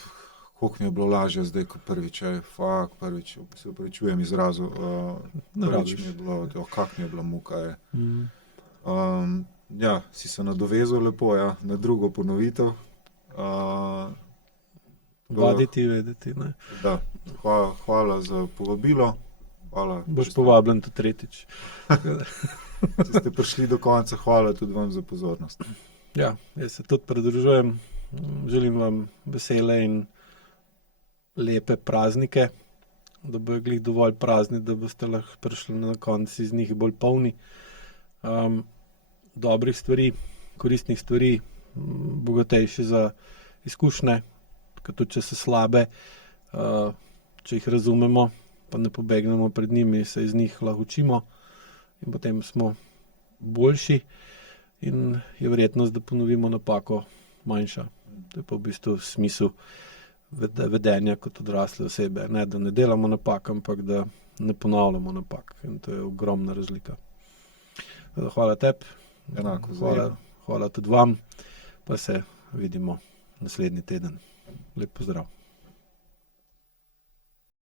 koliko mi je bilo lažje zdaj, kot prvič. Prvič, se opravičujem izrazu. Prvič mi je bilo, kak mi je bila muka. Si se nadovezal lepo, na drugo ponovitev. Vaditi, vedeti, ne? Da, hvala za povabilo. Hvala. Boš povabljen tudi tretjič. Če ste prišli do konca, hvala tudi vam za pozornost. Ja, jaz se tudi pridružujem. Želim vam vesele in lepe praznike, da bojo glih dovolj prazni, da boste lahko prišli na konec iz njih bolj polni. Dobrih stvari, koristnih stvari, bogatejši za izkušnje, tudi če so slabe, če jih razumemo, pa ne pobegnemo pred njimi, se iz njih lahko učimo in potem smo boljši in je verjetnost, da ponovimo napako manjša. To je pa v bistvu smisel vedenja kot odrasle osebe. Ne, da ne delamo napak, ampak da ne ponavljamo napak. In to je ogromna razlika. Hvala tebi. Enako. Hvala tudi vam. Pa se vidimo naslednji teden. Lep pozdrav.